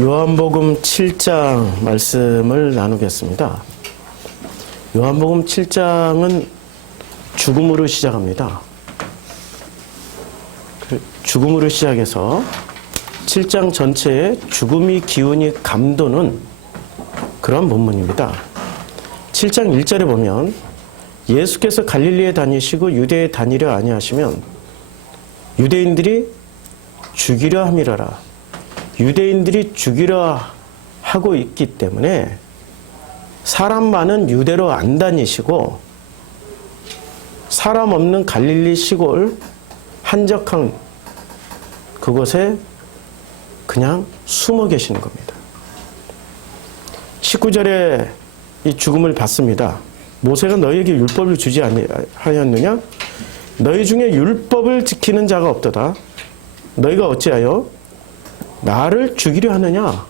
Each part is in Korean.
요한복음 7장 말씀을 나누겠습니다. 요한복음 7장은 죽음으로 시작합니다. 죽음으로 시작해서 7장 전체에 죽음이 기운이 감도는 그런 본문입니다. 7장 1절에 보면 예수께서 갈릴리에 다니시고 유대에 다니려 아니하시면 유대인들이 죽이려 함이라라. 유대인들이 죽이려 하고 있기 때문에 사람 많은 유대로 안 다니시고 사람 없는 갈릴리 시골 한적한 그곳에 그냥 숨어 계시는 겁니다. 19절에 이 죽음을 받습니다. 모세가 너희에게 율법을 주지 아니하였느냐? 너희 중에 율법을 지키는 자가 없도다. 너희가 어찌하여 나를 죽이려 하느냐?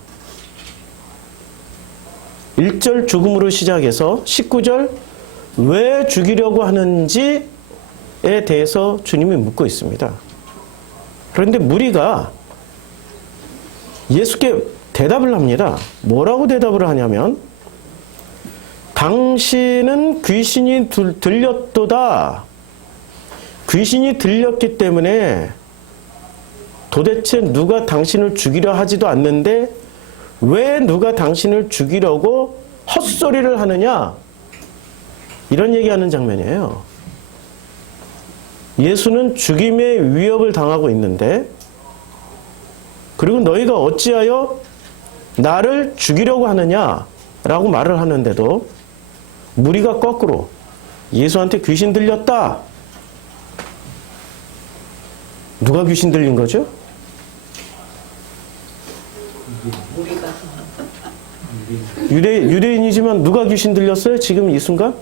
1절 죽음으로 시작해서 19절 왜 죽이려고 하는지에 대해서 주님이 묻고 있습니다. 그런데 무리가 예수께 대답을 합니다. 뭐라고 대답을 하냐면 당신은 귀신이 들렸도다. 귀신이 들렸기 때문에 도대체 누가 당신을 죽이려 하지도 않는데 왜 누가 당신을 죽이려고 헛소리를 하느냐? 이런 얘기하는 장면이에요. 예수는 죽임의 위협을 당하고 있는데 그리고 너희가 어찌하여 나를 죽이려고 하느냐? 라고 말을 하는데도 무리가 거꾸로 예수한테 귀신 들렸다. 누가 귀신 들린 거죠? 유대인이지만 누가 귀신 들렸어요? 지금 이 순간?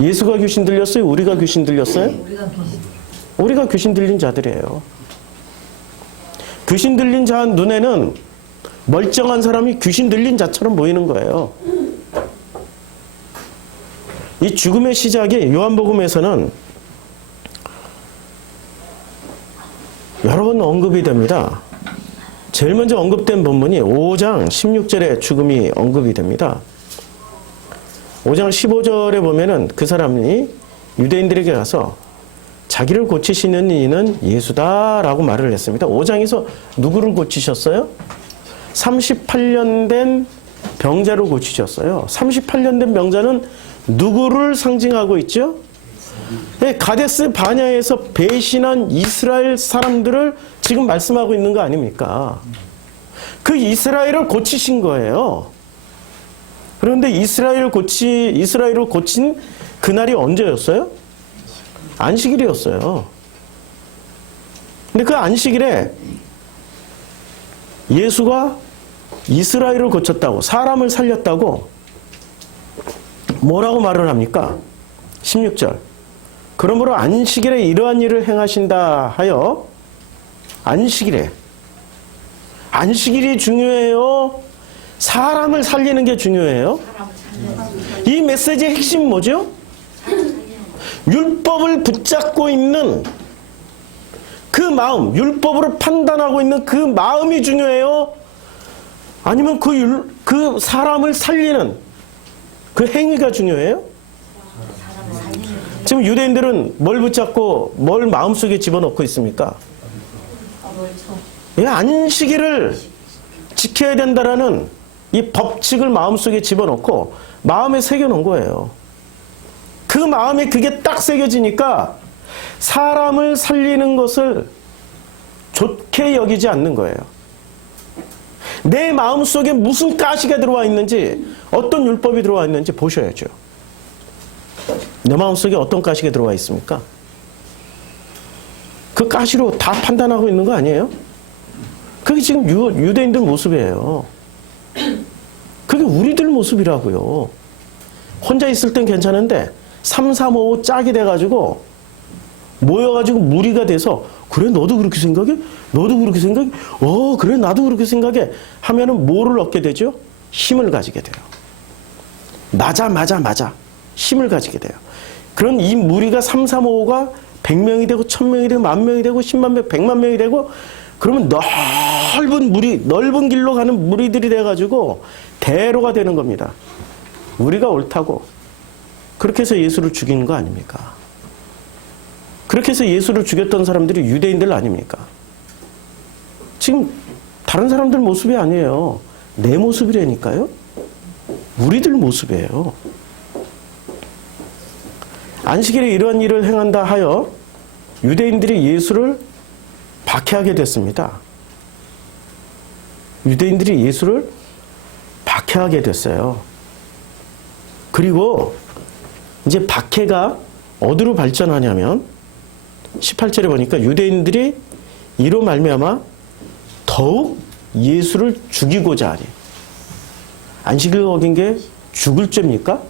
예수가 귀신 들렸어요? 우리가 귀신 들렸어요? 우리가 귀신 들린 자들이에요. 귀신 들린 자 눈에는 멀쩡한 사람이 귀신 들린 자처럼 보이는 거예요. 이 죽음의 시작이 요한복음에서는 여러 번 언급이 됩니다. 제일 먼저 언급된 본문이 5장 16절에 죽음이 언급이 됩니다. 5장 15절에 보면은 그 사람이 유대인들에게 가서 자기를 고치시는 이는 예수다라고 말을 했습니다. 5장에서 누구를 고치셨어요? 38년 된 병자를 고치셨어요. 38년 된 병자는 누구를 상징하고 있죠? 가데스 바냐에서 배신한 이스라엘 사람들을 지금 말씀하고 있는 거 아닙니까? 그 이스라엘을 고치신 거예요. 그런데 이스라엘을 고친 그날이 언제였어요? 안식일이었어요. 근데 그 안식일에 예수가 이스라엘을 고쳤다고, 사람을 살렸다고 뭐라고 말을 합니까? 16절. 그러므로 안식일에 이러한 일을 행하신다 하여 안식일이 중요해요? 사람을 살리는 게 중요해요? 이 메시지의 핵심은 뭐죠? 율법을 붙잡고 있는 그 마음, 율법으로 판단하고 있는 그 마음이 중요해요? 아니면 그 사람을 살리는 그 행위가 중요해요? 지금 유대인들은 뭘 붙잡고 뭘 마음속에 집어넣고 있습니까? 안식일을 지켜야 된다라는 이 법칙을 마음속에 집어넣고 마음에 새겨놓은 거예요. 그 마음에 그게 딱 새겨지니까 사람을 살리는 것을 좋게 여기지 않는 거예요. 내 마음속에 무슨 가시가 들어와 있는지, 어떤 율법이 들어와 있는지 보셔야죠. 내 마음속에 어떤 가시가 들어와 있습니까? 그 가시로 다 판단하고 있는 거 아니에요? 그게 지금 유대인들 모습이에요. 그게 우리들 모습이라고요. 혼자 있을 땐 괜찮은데 3, 4, 5 짝이 돼가지고 모여가지고 무리가 돼서 그래 너도 그렇게 생각해? 너도 그렇게 생각해? 그래 나도 그렇게 생각해 하면은 뭐를 얻게 되죠? 힘을 가지게 돼요. 맞아 힘을 가지게 돼요. 그런 이 무리가 3, 4, 5가 100명이 되고 1000명이 되고 10,000명이 되고 10만 명, 100만 명이 되고 그러면 넓은 길로 가는 무리들이 돼가지고 대로가 되는 겁니다. 우리가 옳다고. 그렇게 해서 예수를 죽이는 거 아닙니까? 그렇게 해서 예수를 죽였던 사람들이 유대인들 아닙니까? 지금 다른 사람들 모습이 아니에요. 내 모습이라니까요. 우리들 모습이에요. 안식일에 이러한 일을 행한다 하여 유대인들이 예수를 박해하게 됐습니다. 유대인들이 예수를 박해하게 됐어요. 그리고 이제 박해가 어디로 발전하냐면 18절에 보니까 유대인들이 이로 말미암아 더욱 예수를 죽이고자 하니. 안식일 어긴 게 죽을 죄입니까?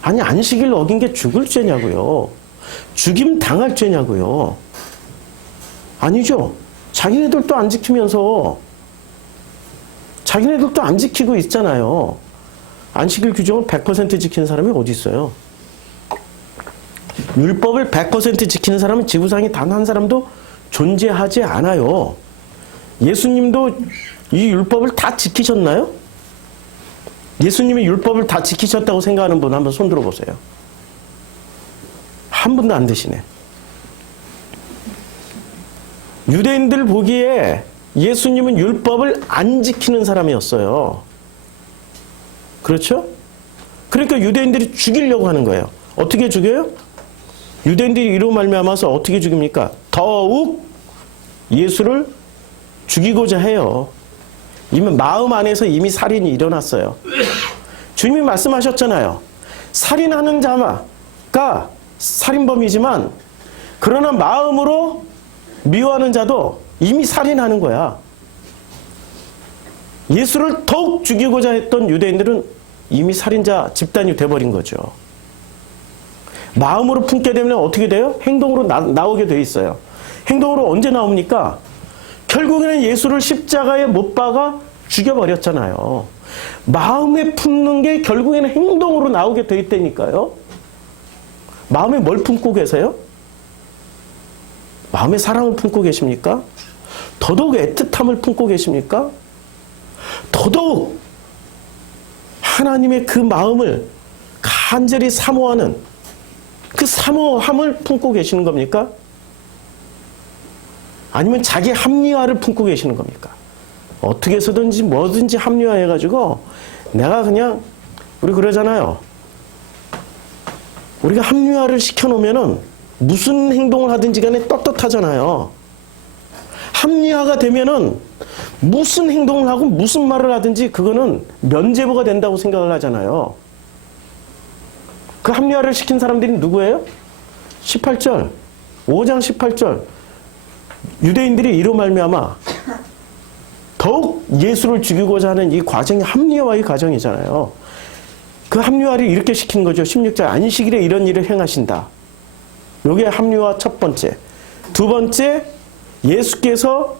아니, 안식일 어긴 게 죽을 죄냐고요. 죽임 당할 죄냐고요. 아니죠. 자기네들도 안 지키면서 자기네들도 안 지키고 있잖아요. 안식일 규정을 100% 지키는 사람이 어디 있어요? 율법을 100% 지키는 사람은 지구상에 단 한 사람도 존재하지 않아요. 예수님도 이 율법을 다 지키셨나요? 예수님이 율법을 다 지키셨다고 생각하는 분 한번 손 들어보세요. 한 분도 안 되시네. 유대인들 보기에 예수님은 율법을 안 지키는 사람이었어요. 그렇죠? 그러니까 유대인들이 죽이려고 하는 거예요. 어떻게 죽여요? 유대인들이 이로 말미암아서 어떻게 죽입니까? 더욱 예수를 죽이고자 해요. 이미 마음 안에서 이미 살인이 일어났어요. 주님이 말씀하셨잖아요. 살인하는 자가 살인범이지만 그러나 마음으로 미워하는 자도 이미 살인하는 거야. 예수를 더욱 죽이고자 했던 유대인들은 이미 살인자 집단이 돼버린 거죠. 마음으로 품게 되면 어떻게 돼요? 행동으로 나오게 돼 있어요. 행동으로 언제 나옵니까? 결국에는 예수를 십자가에 못 박아 죽여버렸잖아요. 마음에 품는 게 결국에는 행동으로 나오게 돼 있다니까요. 마음에 뭘 품고 계세요? 마음에 사랑을 품고 계십니까? 더더욱 애틋함을 품고 계십니까? 더더욱 하나님의 그 마음을 간절히 사모하는 그 사모함을 품고 계시는 겁니까? 아니면 자기 합리화를 품고 계시는 겁니까? 어떻게 해서든지 뭐든지 합리화해가지고 내가 그냥 우리 그러잖아요. 우리가 합리화를 시켜놓으면은 무슨 행동을 하든지 간에 떳떳하잖아요. 합리화가 되면은 무슨 행동을 하고 무슨 말을 하든지 그거는 면죄부가 된다고 생각을 하잖아요. 그 합리화를 시킨 사람들이 누구예요? 18절, 5장 18절. 유대인들이 이로 말미암아 더욱 예수를 죽이고자 하는 이 과정이 합리화의 과정이잖아요. 그 합리화를 이렇게 시키는 거죠. 16절, 안식일에 이런 일을 행하신다. 요게 합리화 첫 번째. 두 번째, 예수께서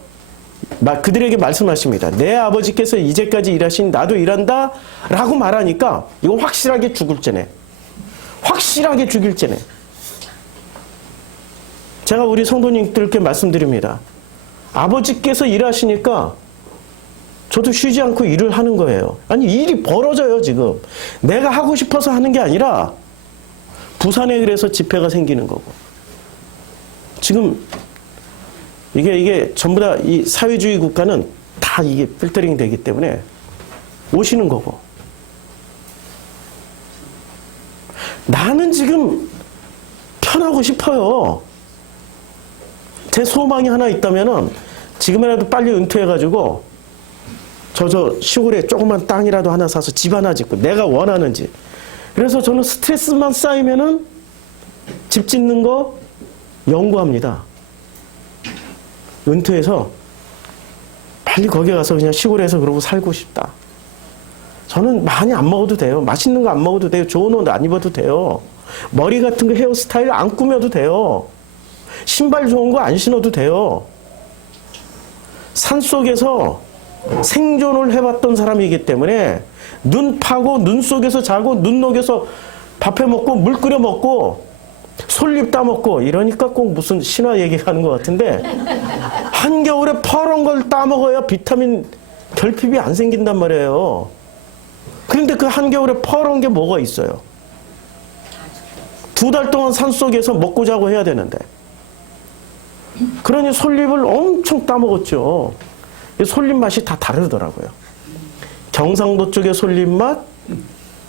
그들에게 말씀하십니다. 내 아버지께서 이제까지 일하신 나도 일한다 라고 말하니까 이거 확실하게 죽을 죄네. 확실하게 죽일 죄네. 제가 우리 성도님들께 말씀드립니다. 아버지께서 일하시니까 저도 쉬지 않고 일을 하는 거예요. 아니, 일이 벌어져요, 지금. 내가 하고 싶어서 하는 게 아니라 부산에 그래서 집회가 생기는 거고. 지금 이게 전부 다 이 사회주의 국가는 다 이게 필터링이 되기 때문에 오시는 거고. 나는 지금 편하고 싶어요. 제 소망이 하나 있다면은 지금이라도 빨리 은퇴해가지고 저 시골에 조그만 땅이라도 하나 사서 집 하나 짓고 내가 원하는 집. 그래서 저는 스트레스만 쌓이면은 집 짓는 거 연구합니다. 은퇴해서 빨리 거기 가서 그냥 시골에서 그러고 살고 싶다. 저는 많이 안 먹어도 돼요. 맛있는 거 안 먹어도 돼요. 좋은 옷 안 입어도 돼요. 머리 같은 거 헤어스타일 안 꾸며도 돼요. 신발 좋은 거 안 신어도 돼요. 산속에서 생존을 해봤던 사람이기 때문에 눈 파고 눈 속에서 자고 눈 녹여서 밥해 먹고 물 끓여 먹고 솔잎 따먹고 이러니까 꼭 무슨 신화 얘기가 하는 것 같은데 한겨울에 파란 걸 따먹어야 비타민 결핍이 안 생긴단 말이에요. 그런데 그 한겨울에 파란 게 뭐가 있어요? 2달 동안 산속에서 먹고 자고 해야 되는데 그러니 솔잎을 엄청 따먹었죠. 솔잎 맛이 다 다르더라고요. 경상도 쪽의 솔잎 맛,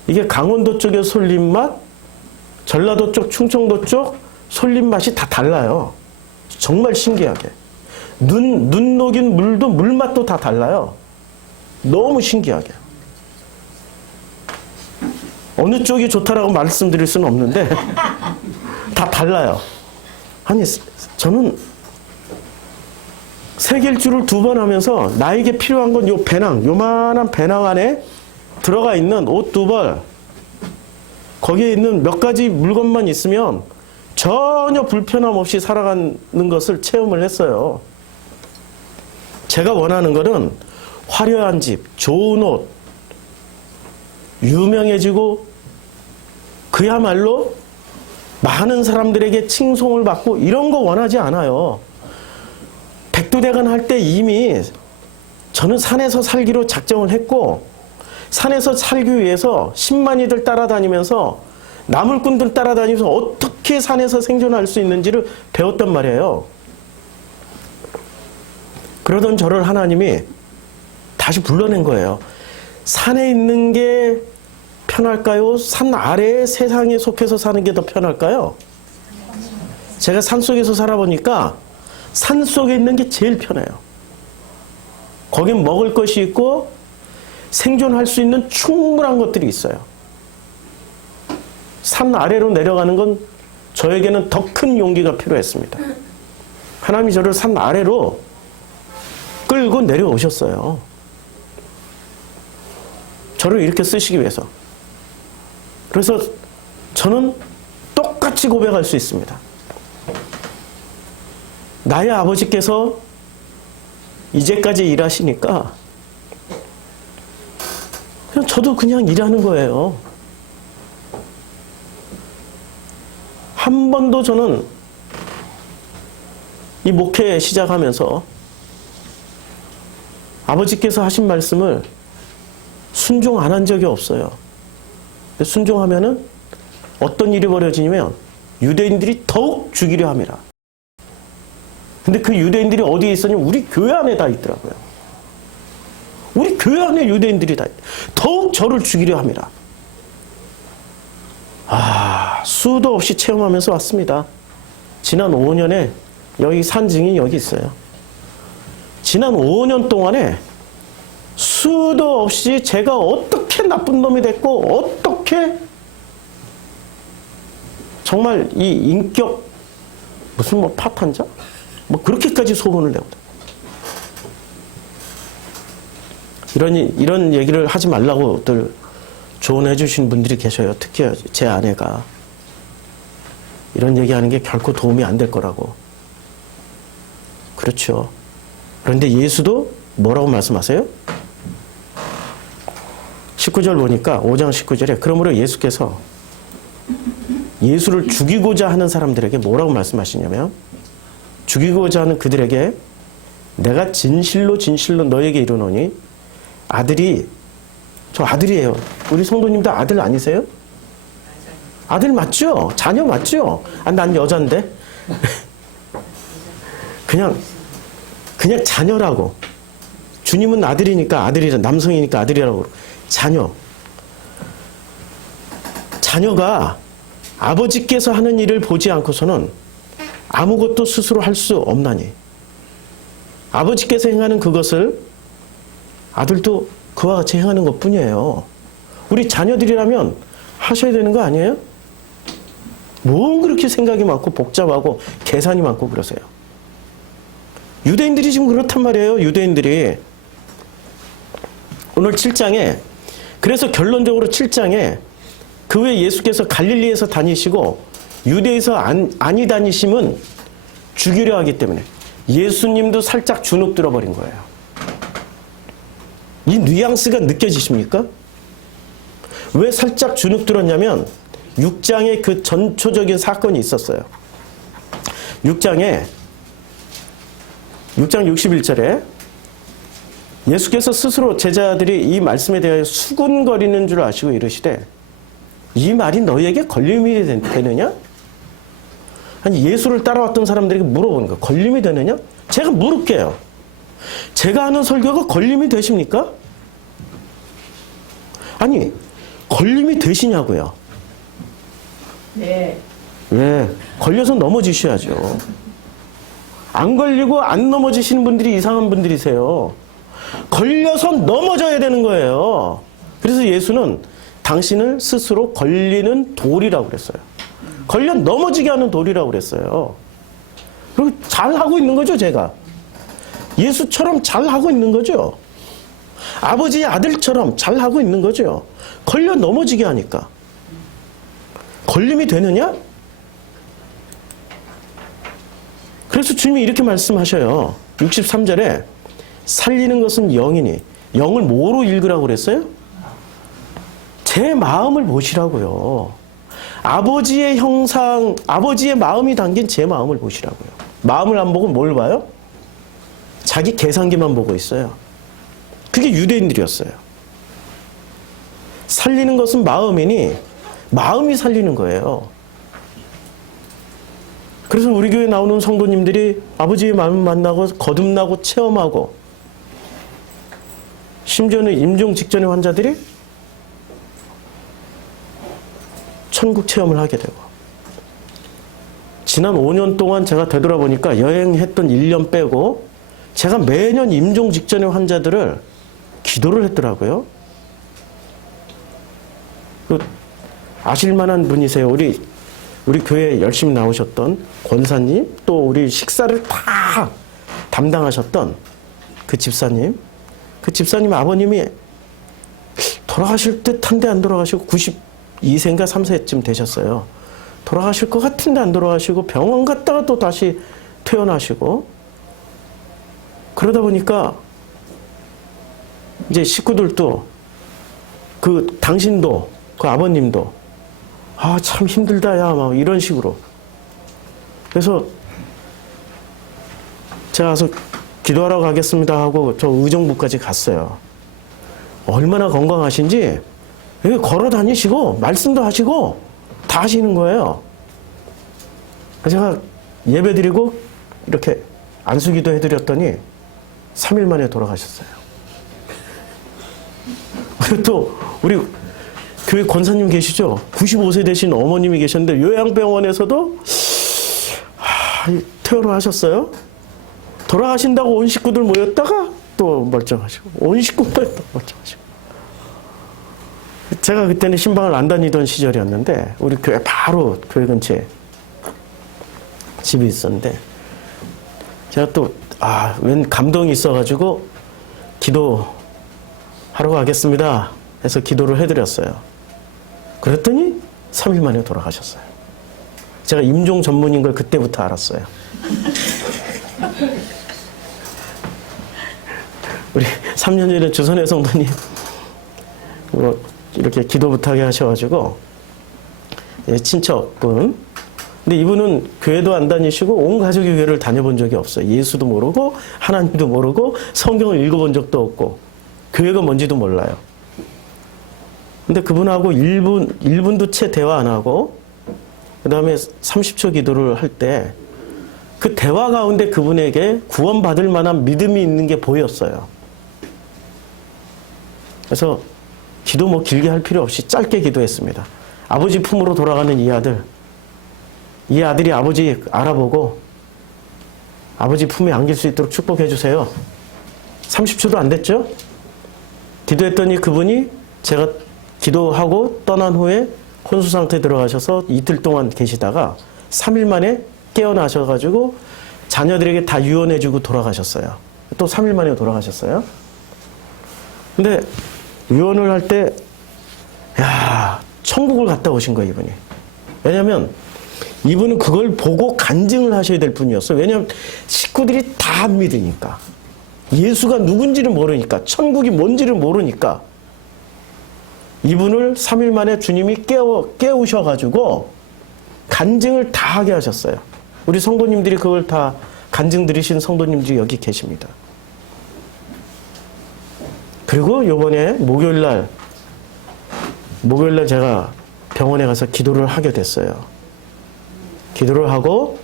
이게 강원도 쪽의 솔잎 맛, 전라도 쪽, 충청도 쪽 솔잎 맛이 다 달라요. 정말 신기하게. 눈 녹인 물도 물맛도 다 달라요. 너무 신기하게. 어느 쪽이 좋다라고 말씀드릴 수는 없는데 다 달라요. 아니 저는 세길주를 2번 하면서 나에게 필요한 건 요 배낭, 요만한 배낭 안에 들어가 있는 옷 2벌, 거기에 있는 몇 가지 물건만 있으면 전혀 불편함 없이 살아가는 것을 체험을 했어요. 제가 원하는 것은 화려한 집, 좋은 옷, 유명해지고 그야말로 많은 사람들에게 칭송을 받고 이런 거 원하지 않아요. 백두대간 할 때 이미 저는 산에서 살기로 작정을 했고 산에서 살기 위해서 10만이들 따라다니면서 나물꾼들 따라다니면서 어떻게 산에서 생존할 수 있는지를 배웠단 말이에요. 그러던 저를 하나님이 다시 불러낸 거예요. 산에 있는 게 편할까요? 산 아래의 세상에 속해서 사는 게 더 편할까요? 제가 산속에서 살아보니까 산속에 있는 게 제일 편해요. 거긴 먹을 것이 있고 생존할 수 있는 충분한 것들이 있어요. 산 아래로 내려가는 건 저에게는 더 큰 용기가 필요했습니다. 하나님이 저를 산 아래로 끌고 내려오셨어요. 저를 이렇게 쓰시기 위해서. 그래서 저는 똑같이 고백할 수 있습니다. 나의 아버지께서 이제까지 일하시니까 저도 그냥 일하는 거예요. 한 번도 저는 이 목회 시작하면서 아버지께서 하신 말씀을 순종 안 한 적이 없어요. 순종하면은 어떤 일이 벌어지냐면 유대인들이 더욱 죽이려 합니다. 근데 그 유대인들이 어디에 있었냐면 우리 교회 안에 다 있더라고요. 우리 교회 안에 유대인들이 다 더욱 저를 죽이려 합니다. 수도 없이 체험하면서 왔습니다. 지난 5년에 여기 산 증인이 여기 있어요. 지난 5년 동안에 수도 없이 제가 어떻게 나쁜 놈이 됐고 어떻게 정말 이 인격 무슨 뭐 파탄자? 뭐 그렇게까지 소문을 내거든. 이런 얘기를 하지 말라고들 조언해 주신 분들이 계셔요. 특히 제 아내가 이런 얘기하는 게 결코 도움이 안 될 거라고. 그렇죠. 그런데 예수도 뭐라고 말씀하세요? 19절 보니까 5장 19절에 그러므로 예수께서 예수를 죽이고자 하는 사람들에게 뭐라고 말씀하시냐면 죽이고자 하는 그들에게 내가 진실로 진실로 너에게 이르노니 아들이 저 아들이에요. 우리 성도님들 아들 아니세요? 아들 맞죠? 자녀 맞죠? 난 여잔데. 그냥 자녀라고. 주님은 아들이니까 아들이라 남성이니까 아들이라고. 자녀가 아버지께서 하는 일을 보지 않고서는 아무것도 스스로 할 수 없나니 아버지께서 행하는 그것을 아들도 그와 같이 행하는 것뿐이에요. 우리 자녀들이라면 하셔야 되는 거 아니에요? 뭐 그렇게 생각이 많고 복잡하고 계산이 많고 그러세요? 유대인들이 지금 그렇단 말이에요. 유대인들이 오늘 7장에 그래서 결론적으로 7장에 그 외에 예수께서 갈릴리에서 다니시고 유대에서 아니 다니심은 죽이려 하기 때문에 예수님도 살짝 주눅 들어버린 거예요. 이 뉘앙스가 느껴지십니까? 왜 살짝 주눅 들었냐면 6장에 그 전초적인 사건이 있었어요. 6장 61절에 예수께서 스스로 제자들이 이 말씀에 대하여 수군거리는 줄 아시고 이르시되 이 말이 너희에게 걸림이 되느냐? 아니 예수를 따라왔던 사람들에게 물어보는 거예요. 걸림이 되느냐? 제가 물을게요. 제가 하는 설교가 걸림이 되십니까? 아니 걸림이 되시냐고요. 네. 왜? 걸려서 넘어지셔야죠. 안 걸리고 안 넘어지시는 분들이 이상한 분들이세요. 걸려서 넘어져야 되는 거예요. 그래서 예수는 당신을 스스로 걸리는 돌이라고 그랬어요. 걸려 넘어지게 하는 돌이라고 그랬어요. 그리고 잘하고 있는 거죠, 제가. 예수처럼 잘하고 있는 거죠. 아버지의 아들처럼 잘하고 있는 거죠. 걸려 넘어지게 하니까. 걸림이 되느냐? 그래서 주님이 이렇게 말씀하셔요. 63절에 살리는 것은 영이니 영을 뭐로 읽으라고 그랬어요? 제 마음을 보시라고요. 아버지의 형상, 아버지의 마음이 담긴 제 마음을 보시라고요. 마음을 안 보고 뭘 봐요? 자기 계산기만 보고 있어요. 그게 유대인들이었어요. 살리는 것은 마음이니 마음이 살리는 거예요. 그래서 우리 교회에 나오는 성도님들이 아버지의 마음을 만나고 거듭나고 체험하고 심지어는 임종 직전의 환자들이 천국 체험을 하게 되고 지난 5년 동안 제가 되돌아보니까 여행했던 1년 빼고 제가 매년 임종 직전의 환자들을 기도를 했더라고요. 아실만한 분이세요. 우리 교회에 열심히 나오셨던 권사님, 또 우리 식사를 다 담당하셨던 그 집사님. 그 집사님 아버님이 돌아가실 듯한데 안 돌아가시고 92세인가 3세쯤 되셨어요. 돌아가실 것 같은데 안 돌아가시고 병원 갔다가 또 다시 퇴원하시고 그러다 보니까 이제 식구들도 그 당신도 그 아버님도 아, 참 힘들다, 야, 막 이런 식으로. 그래서 제가 가서 기도하러 가겠습니다 하고 저 의정부까지 갔어요. 얼마나 건강하신지 여기 걸어 다니시고 말씀도 하시고 다 하시는 거예요. 제가 예배 드리고 이렇게 안수기도 해드렸더니 3일 만에 돌아가셨어요. 그리고 또 우리 교회 권사님 계시죠? 95세 되신 어머님이 계셨는데 요양병원에서도 퇴원을 하셨어요. 돌아가신다고 온 식구들 모였다가 또 멀쩡하시고 온 식구 모였다가 멀쩡하시고 제가 그때는 신방을 안 다니던 시절이었는데 우리 교회 바로 교회 근처에 집이 있었는데 제가 또 웬 감동이 있어가지고 기도하러 가겠습니다 해서 기도를 해드렸어요. 그랬더니 3일 만에 돌아가셨어요. 제가 임종 전문인 걸 그때부터 알았어요. 우리 3년 전에 주선혜 성도님 이렇게 기도 부탁해 하셔가지고 친척분. 근데 이분은 교회도 안 다니시고 온 가족이 교회를 다녀본 적이 없어요. 예수도 모르고 하나님도 모르고 성경을 읽어본 적도 없고 교회가 뭔지도 몰라요. 근데 그분하고 1분도 채 대화 안 하고 그 다음에 30초 기도를 할 때 그 대화 가운데 그분에게 구원받을 만한 믿음이 있는 게 보였어요. 그래서 기도 뭐 길게 할 필요 없이 짧게 기도했습니다. 아버지 품으로 돌아가는 이 아들, 이 아들이 아버지 알아보고 아버지 품에 안길 수 있도록 축복해 주세요. 30초도 안 됐죠? 기도했더니 그분이 제가 기도하고 떠난 후에 혼수 상태에 들어가셔서 이틀 동안 계시다가 3일 만에 깨어나셔가지고 자녀들에게 다 유언해주고 돌아가셨어요. 또 3일 만에 돌아가셨어요. 근데 유언을 할 때, 야, 천국을 갔다 오신 거예요, 이분이. 왜냐면 이분은 그걸 보고 간증을 하셔야 될 분이었어요. 왜냐면 식구들이 다 안 믿으니까. 예수가 누군지를 모르니까, 천국이 뭔지를 모르니까. 이분을 3일 만에 주님이 깨우셔가지고 간증을 다 하게 하셨어요. 우리 성도님들이 그걸 다 간증 들으신 성도님들이 여기 계십니다. 그리고 요번에 목요일날 제가 병원에 가서 기도를 하게 됐어요. 기도를 하고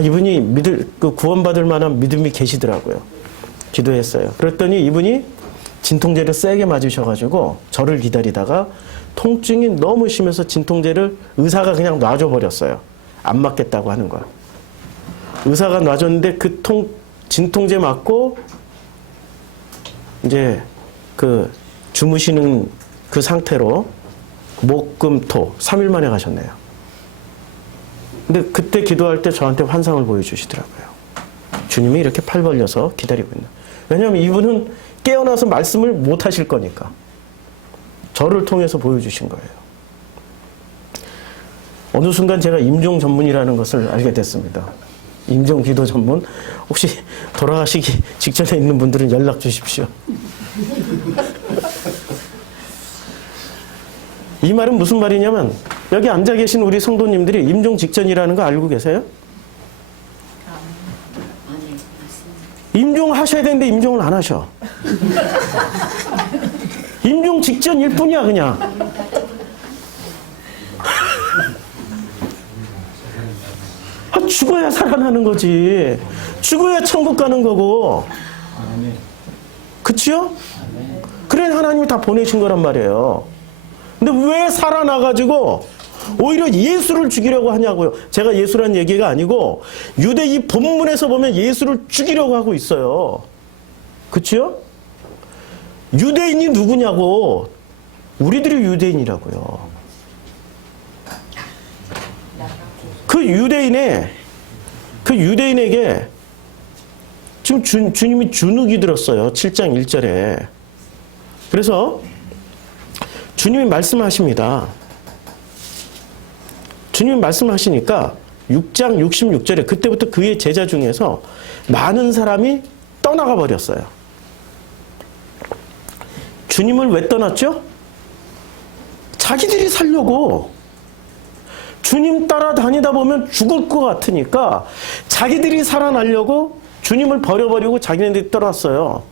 이분이 구원받을 만한 믿음이 계시더라고요. 기도했어요. 그랬더니 이분이 진통제를 세게 맞으셔가지고 저를 기다리다가 통증이 너무 심해서 진통제를 의사가 그냥 놔줘 버렸어요. 안 맞겠다고 하는 거야. 의사가 놔줬는데 진통제 맞고 이제 주무시는 그 상태로 목, 금, 토 3일 만에 가셨네요. 근데 그때 기도할 때 저한테 환상을 보여주시더라고요. 주님이 이렇게 팔 벌려서 기다리고 있나. 왜냐하면 이분은 깨어나서 말씀을 못 하실 거니까. 저를 통해서 보여주신 거예요. 어느 순간 제가 임종 전문이라는 것을 알게 됐습니다. 임종 기도 전문. 혹시 돌아가시기 직전에 있는 분들은 연락 주십시오. 이 말은 무슨 말이냐면 여기 앉아 계신 우리 성도님들이 임종 직전이라는 거 알고 계세요? 임종하셔야 되는데 임종을 안 하셔. 임종 직전일 뿐이야 그냥. 죽어야 살아나는 거지. 죽어야 천국 가는 거고. 그치요? 그래 하나님이 다 보내신 거란 말이에요. 근데 왜 살아나가지고 오히려 예수를 죽이려고 하냐고요. 제가 예수란 얘기가 아니고 유대 이 본문에서 보면 예수를 죽이려고 하고 있어요. 그치요? 유대인이 누구냐고. 우리들이 유대인이라고요. 그 유대인에게 지금 주님이 주눅이 들었어요. 7장 1절에. 그래서 주님이 말씀하십니다. 주님이 말씀하시니까 6장 66절에 그때부터 그의 제자 중에서 많은 사람이 떠나가 버렸어요. 주님을 왜 떠났죠? 자기들이 살려고. 주님 따라다니다 보면 죽을 것 같으니까 자기들이 살아나려고 주님을 버려버리고 자기네들이 떠났어요.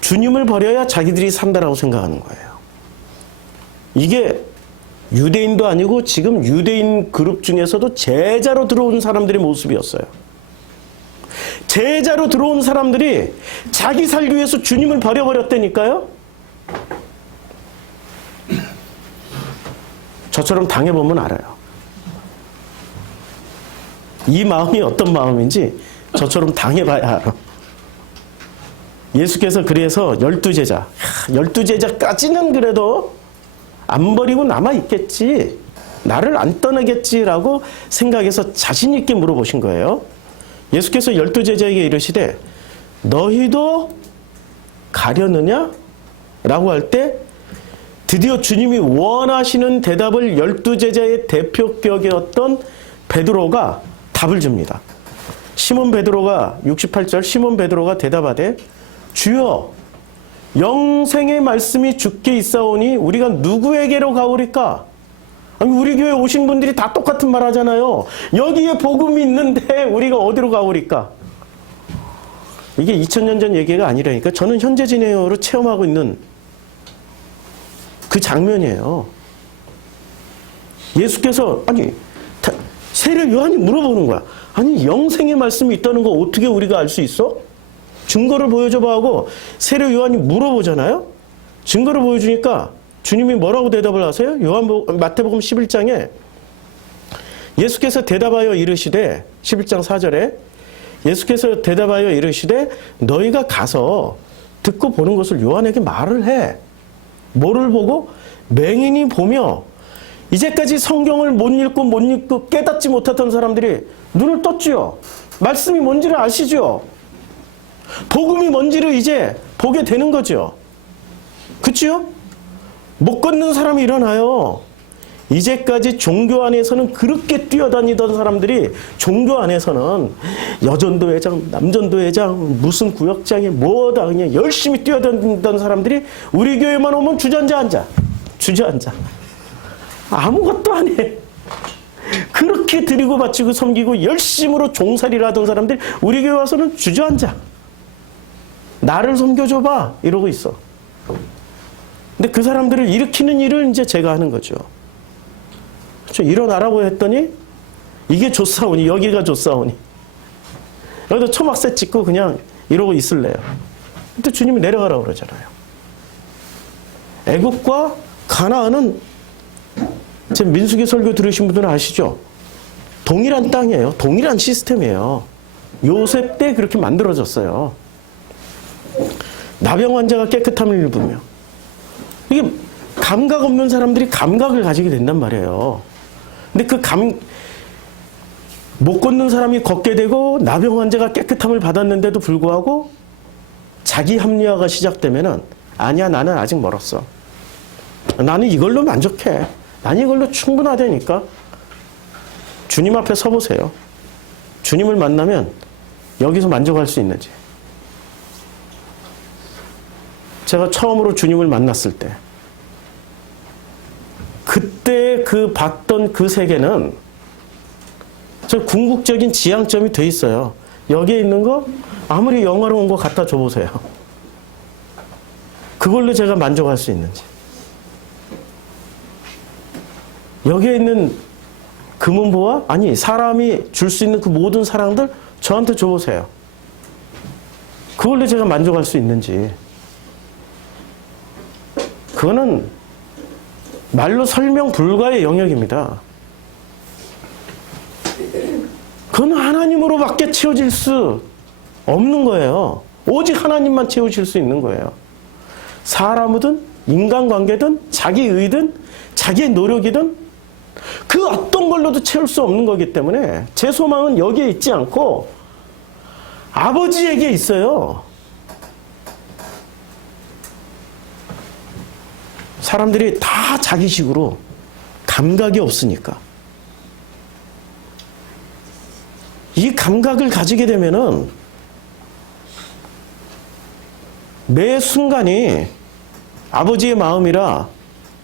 주님을 버려야 자기들이 산다라고 생각하는 거예요. 이게 유대인도 아니고 지금 유대인 그룹 중에서도 제자로 들어온 사람들의 모습이었어요. 제자로 들어온 사람들이 자기 살기 위해서 주님을 버려버렸다니까요. 저처럼 당해보면 알아요. 이 마음이 어떤 마음인지 저처럼 당해봐야 알아. 예수께서 그래서 12제자, 12제자까지는 그래도 안 버리고 남아있겠지, 나를 안 떠나겠지라고 생각해서 자신 있게 물어보신 거예요. 예수께서 12제자에게 이르시되 너희도 가려느냐? 라고 할 때 드디어 주님이 원하시는 대답을 12제자의 대표격이었던 베드로가 답을 줍니다. 시몬 베드로가 68절 시몬 베드로가 대답하되 주여 영생의 말씀이 주께 있사오니 우리가 누구에게로 가오리까? 아니, 우리 교회 오신 분들이 다 똑같은 말 하잖아요. 여기에 복음이 있는데 우리가 어디로 가오리까? 이게 2000년 전 얘기가 아니라니까. 저는 현재 진행으로 체험하고 있는 그 장면이에요. 예수께서 세례 요한이 물어보는 거야. 아니 영생의 말씀이 있다는 거 어떻게 우리가 알 수 있어? 증거를 보여줘봐 하고 세례 요한이 물어보잖아요. 증거를 보여주니까 주님이 뭐라고 대답을 하세요? 마태복음 11장에 예수께서 대답하여 이르시되 11장 4절에 예수께서 대답하여 이르시되 너희가 가서 듣고 보는 것을 요한에게 말을 해. 뭐를 보고? 맹인이 보며 이제까지 성경을 못 읽고 깨닫지 못했던 사람들이 눈을 떴지요. 말씀이 뭔지를 아시죠? 복음이 뭔지를 이제 보게 되는 거죠. 그치요? 못 걷는 사람이 일어나요. 이제까지 종교 안에서는 그렇게 뛰어다니던 사람들이 종교 안에서는 여전도 회장, 남전도 회장, 무슨 구역장에 뭐다 그냥 열심히 뛰어다니던 사람들이 우리 교회만 오면 주저앉아. 아무것도 안 해. 그렇게 드리고 바치고 섬기고 열심으로 종살이를 하던 사람들이 우리 교회 와서는 주저앉아. 나를 섬겨줘봐. 이러고 있어. 근데 그 사람들을 일으키는 일을 이제 제가 하는 거죠. 그렇죠? 일어나라고 했더니 이게 좋사오니 여기가 좋사오니 여기다 초막새 찍고 그냥 이러고 있을래요. 근데 주님이 내려가라고 그러잖아요. 애국과 가나안은 제 민수기 설교 들으신 분들은 아시죠? 동일한 땅이에요. 동일한 시스템이에요. 요셉 때 그렇게 만들어졌어요. 나병 환자가 깨끗함을 입으며 이게 감각 없는 사람들이 감각을 가지게 된단 말이에요. 근데 못 걷는 사람이 걷게 되고 나병 환자가 깨끗함을 받았는데도 불구하고 자기 합리화가 시작되면은 아니야 나는 아직 멀었어. 나는 이걸로 만족해. 나는 이걸로 충분하다니까. 주님 앞에 서보세요. 주님을 만나면 여기서 만족할 수 있는지. 제가 처음으로 주님을 만났을 때 그때 그 봤던 그 세계는 저 궁극적인 지향점이 돼 있어요. 여기에 있는 거 아무리 영화로운 거 갖다 줘보세요. 그걸로 제가 만족할 수 있는지. 여기에 있는 금은보화? 아니 사람이 줄 수 있는 그 모든 사랑들 저한테 줘보세요. 그걸로 제가 만족할 수 있는지. 그거는 말로 설명 불가의 영역입니다. 그건 하나님으로밖에 채워질 수 없는 거예요. 오직 하나님만 채우실 수 있는 거예요. 사람이든 인간관계든 자기의든 자기의 노력이든 그 어떤 걸로도 채울 수 없는 거기 때문에 제 소망은 여기에 있지 않고 아버지에게 있어요. 사람들이 다 자기식으로 감각이 없으니까. 이 감각을 가지게 되면은 매 순간이 아버지의 마음이라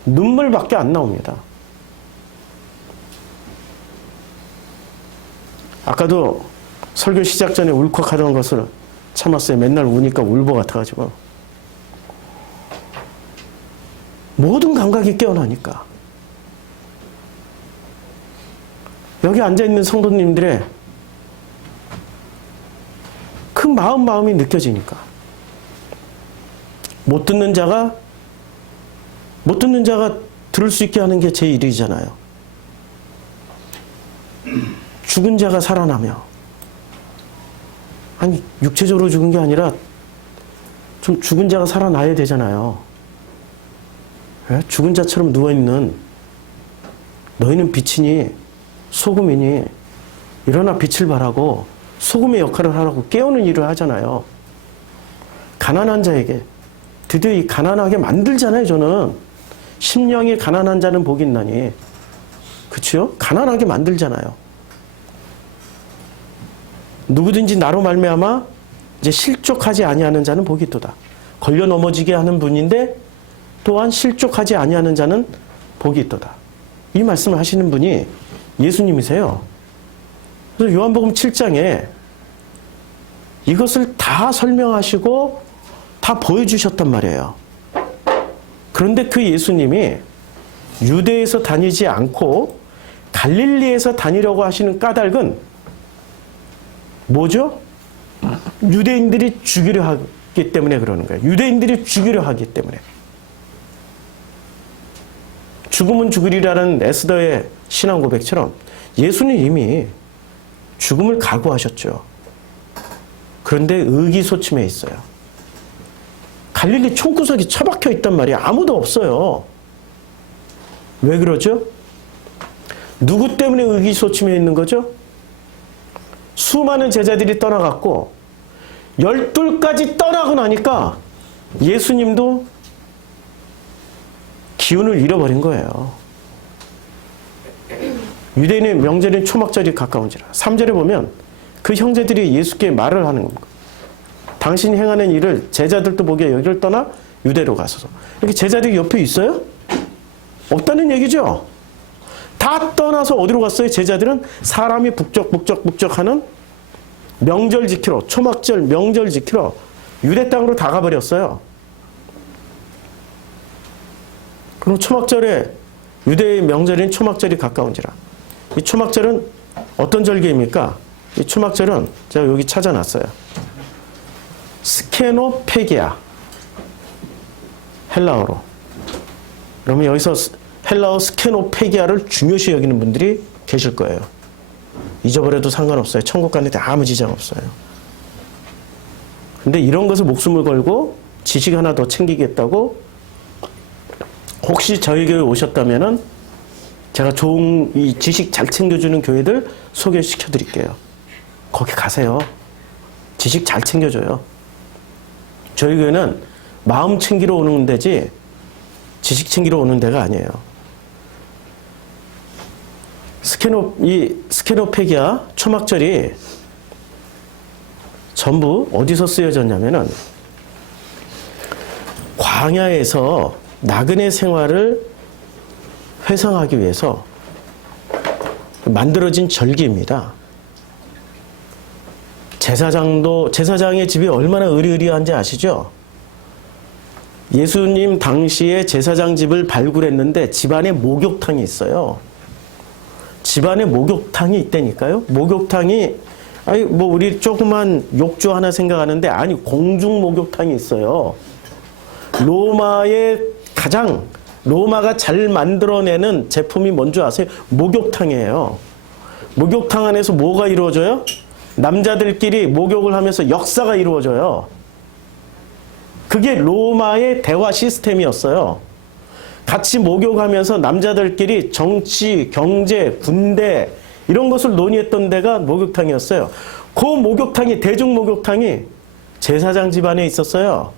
눈물밖에 안 나옵니다. 아까도 설교 시작 전에 울컥하던 것을 참았어요. 맨날 우니까 울보 같아가지고. 모든 감각이 깨어나니까. 여기 앉아있는 성도님들의 그 마음이 느껴지니까. 못 듣는 자가 들을 수 있게 하는 게 제 일이잖아요. 죽은 자가 살아나며. 아니, 육체적으로 죽은 게 아니라 좀 죽은 자가 살아나야 되잖아요. 왜? 죽은 자처럼 누워있는 너희는 빛이니 소금이니 일어나 빛을 발하고 소금의 역할을 하라고 깨우는 일을 하잖아요. 가난한 자에게 드디어 이 가난하게 만들잖아요. 저는 심령이 가난한 자는 복이 있나니. 그렇죠? 가난하게 만들잖아요. 누구든지 나로 말미암아 이제 실족하지 아니하는 자는 복이 있도다. 걸려 넘어지게 하는 분인데 또한 실족하지 아니하는 자는 복이 있도다. 이 말씀을 하시는 분이 예수님이세요. 그래서 요한복음 7장에 이것을 다 설명하시고 다 보여주셨단 말이에요. 그런데 그 예수님이 유대에서 다니지 않고 갈릴리에서 다니려고 하시는 까닭은 뭐죠? 유대인들이 죽이려 하기 때문에 그러는 거예요. 유대인들이 죽이려 하기 때문에. 죽음은 죽으리라는 에스더의 신앙 고백처럼 예수는 이미 죽음을 각오하셨죠. 그런데 의기소침해 있어요. 갈릴리 총구석이 처박혀 있단 말이에요. 아무도 없어요. 왜 그러죠? 누구 때문에 의기소침해 있는 거죠? 수많은 제자들이 떠나갔고 12까지 떠나고 나니까 예수님도 기운을 잃어버린 거예요. 유대인의 명절인 초막절이 가까운지라. 3절에 보면 그 형제들이 예수께 말을 하는 겁니다. 당신이 행하는 일을 제자들도 보기에 여기를 떠나 유대로 가소서. 이렇게 제자들이 옆에 있어요? 없다는 얘기죠. 다 떠나서 어디로 갔어요? 제자들은 사람이 북적북적하는 명절 지키러, 초막절 명절 지키러 유대 땅으로 다 가버렸어요. 그럼 초막절에 유대의 명절인 초막절이 가까운지라. 이 초막절은 어떤 절기입니까? 이 초막절은 제가 여기 찾아놨어요. 스케노페기아, 헬라어로. 그러면 여기서 헬라어 스케노페기아를 중요시 여기는 분들이 계실 거예요. 잊어버려도 상관없어요. 천국 가는데 아무 지장 없어요. 근데 이런 것을 목숨을 걸고 지식 하나 더 챙기겠다고 혹시 저희 교회 오셨다면은 제가 좋은 이 지식 잘 챙겨주는 교회들 소개시켜 드릴게요. 거기 가세요. 지식 잘 챙겨줘요. 저희 교회는 마음 챙기러 오는 데지 지식 챙기러 오는 데가 아니에요. 이 스케노페기아 초막절이 전부 어디서 쓰여졌냐면은 광야에서 나그네 생활을 회상하기 위해서 만들어진 절기입니다. 제사장의 집이 얼마나 의리의리한지 아시죠? 예수님 당시에 제사장 집을 발굴했는데 집안에 목욕탕이 있어요. 집안에 목욕탕이 있다니까요. 목욕탕이 아니 뭐 우리 조그만 욕조 하나 생각하는데 아니 공중 목욕탕이 있어요. 로마가 잘 만들어내는 제품이 뭔지 아세요? 목욕탕이에요. 목욕탕 안에서 뭐가 이루어져요? 남자들끼리 목욕을 하면서 역사가 이루어져요. 그게 로마의 대화 시스템이었어요. 같이 목욕하면서 남자들끼리 정치, 경제, 군대 이런 것을 논의했던 데가 목욕탕이었어요. 그 목욕탕이 대중 목욕탕이 제사장 집안에 있었어요.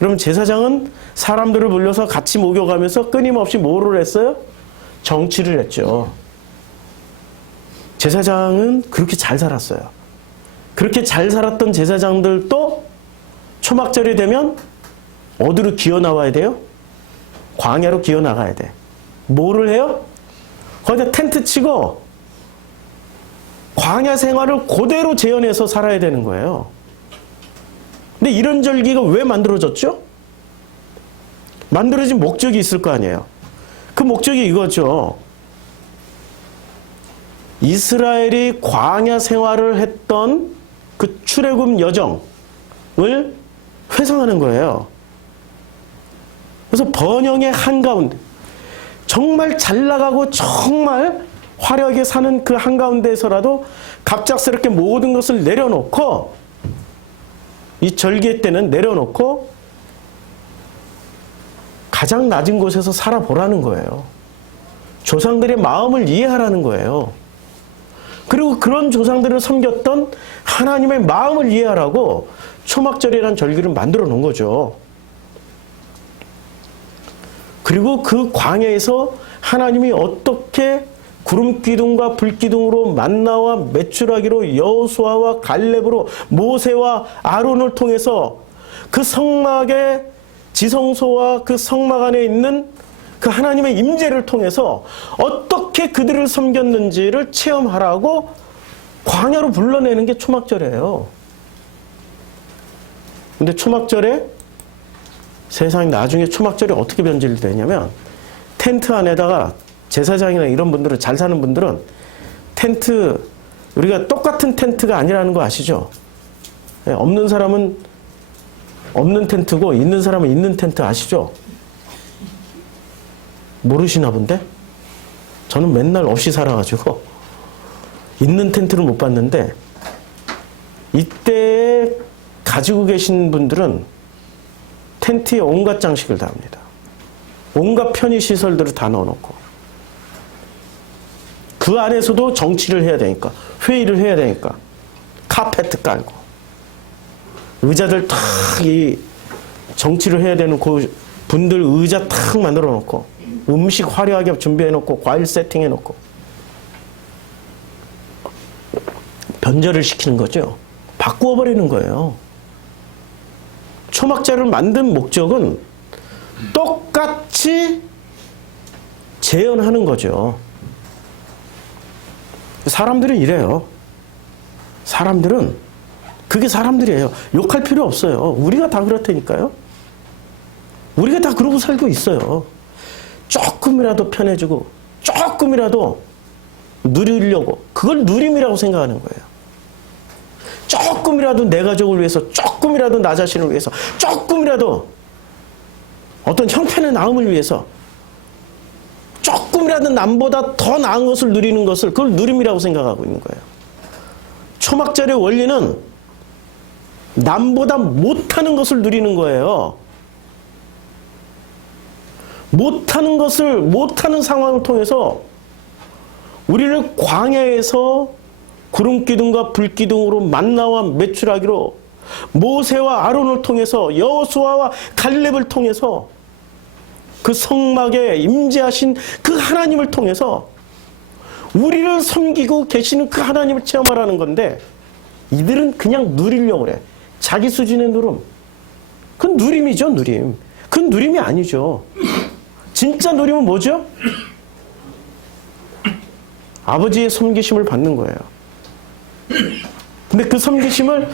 그럼 제사장은 사람들을 불러서 같이 목욕하면서 끊임없이 뭐를 했어요? 정치를 했죠. 제사장은 그렇게 잘 살았어요. 그렇게 잘 살았던 제사장들도 초막절이 되면 어디로 기어 나와야 돼요? 광야로 기어 나가야 돼. 뭐를 해요? 거기다 텐트 치고 광야 생활을 그대로 재현해서 살아야 되는 거예요. 근데 이런 절기가 왜 만들어졌죠? 만들어진 목적이 있을 거 아니에요. 그 목적이 이거죠. 이스라엘이 광야 생활을 했던 그 출애굽 여정을 회상하는 거예요. 그래서 번영의 한가운데 정말 잘 나가고 정말 화려하게 사는 그 한가운데에서라도 갑작스럽게 모든 것을 내려놓고 이 절기의 때는 내려놓고 가장 낮은 곳에서 살아보라는 거예요. 조상들의 마음을 이해하라는 거예요. 그리고 그런 조상들을 섬겼던 하나님의 마음을 이해하라고 초막절이라는 절기를 만들어 놓은 거죠. 그리고 그 광야에서 하나님이 어떻게 구름기둥과 불기둥으로 만나와 메추라기로 여호수아와 갈렙으로 모세와 아론을 통해서 그 성막의 지성소와 그 성막 안에 있는 그 하나님의 임재를 통해서 어떻게 그들을 섬겼는지를 체험하라고 광야로 불러내는 게 초막절이에요. 근데 초막절에 세상에 나중에 초막절이 어떻게 변질되냐면 텐트 안에다가 제사장이나 이런 분들은 잘 사는 분들은 텐트 우리가 똑같은 텐트가 아니라는 거 아시죠? 없는 사람은 없는 텐트고 있는 사람은 있는 텐트 아시죠? 모르시나 본데? 저는 맨날 없이 살아가지고 있는 텐트를 못 봤는데 이때 가지고 계신 분들은 텐트에 온갖 장식을 다 합니다. 온갖 편의시설들을 다 넣어놓고 그 안에서도 정치를 해야 되니까 회의를 해야 되니까 카페트 깔고 의자들 탁 이 정치를 해야 되는 그 분들 의자 탁 만들어 놓고 음식 화려하게 준비해 놓고 과일 세팅해 놓고 변절을 시키는 거죠. 바꾸어 버리는 거예요. 초막자를 만든 목적은 똑같이 재현하는 거죠. 사람들은 이래요. 사람들은 그게 사람들이에요. 욕할 필요 없어요. 우리가 다 그렇다니까요. 우리가 다 그러고 살고 있어요. 조금이라도 편해지고 조금이라도 누리려고 그걸 누림이라고 생각하는 거예요. 조금이라도 내 가족을 위해서, 조금이라도 나 자신을 위해서, 조금이라도 어떤 형편의 나음을 위해서, 조금이라도 남보다 더 나은 것을 누리는 것을 그걸 누림이라고 생각하고 있는 거예요. 초막절의 원리는 남보다 못하는 것을 누리는 거예요. 못하는 상황을 통해서 우리를 광야에서 구름기둥과 불기둥으로 만나와 매출하기로 모세와 아론을 통해서 여호수아와 갈렙을 통해서 그 성막에 임재하신 그 하나님을 통해서 우리를 섬기고 계시는 그 하나님을 체험하라는 건데 이들은 그냥 누리려고 그래. 자기 수준의 누름. 그건 누림이죠, 누림. 그건 누림이 아니죠. 진짜 누림은 뭐죠? 아버지의 섬기심을 받는 거예요. 근데 그 섬기심을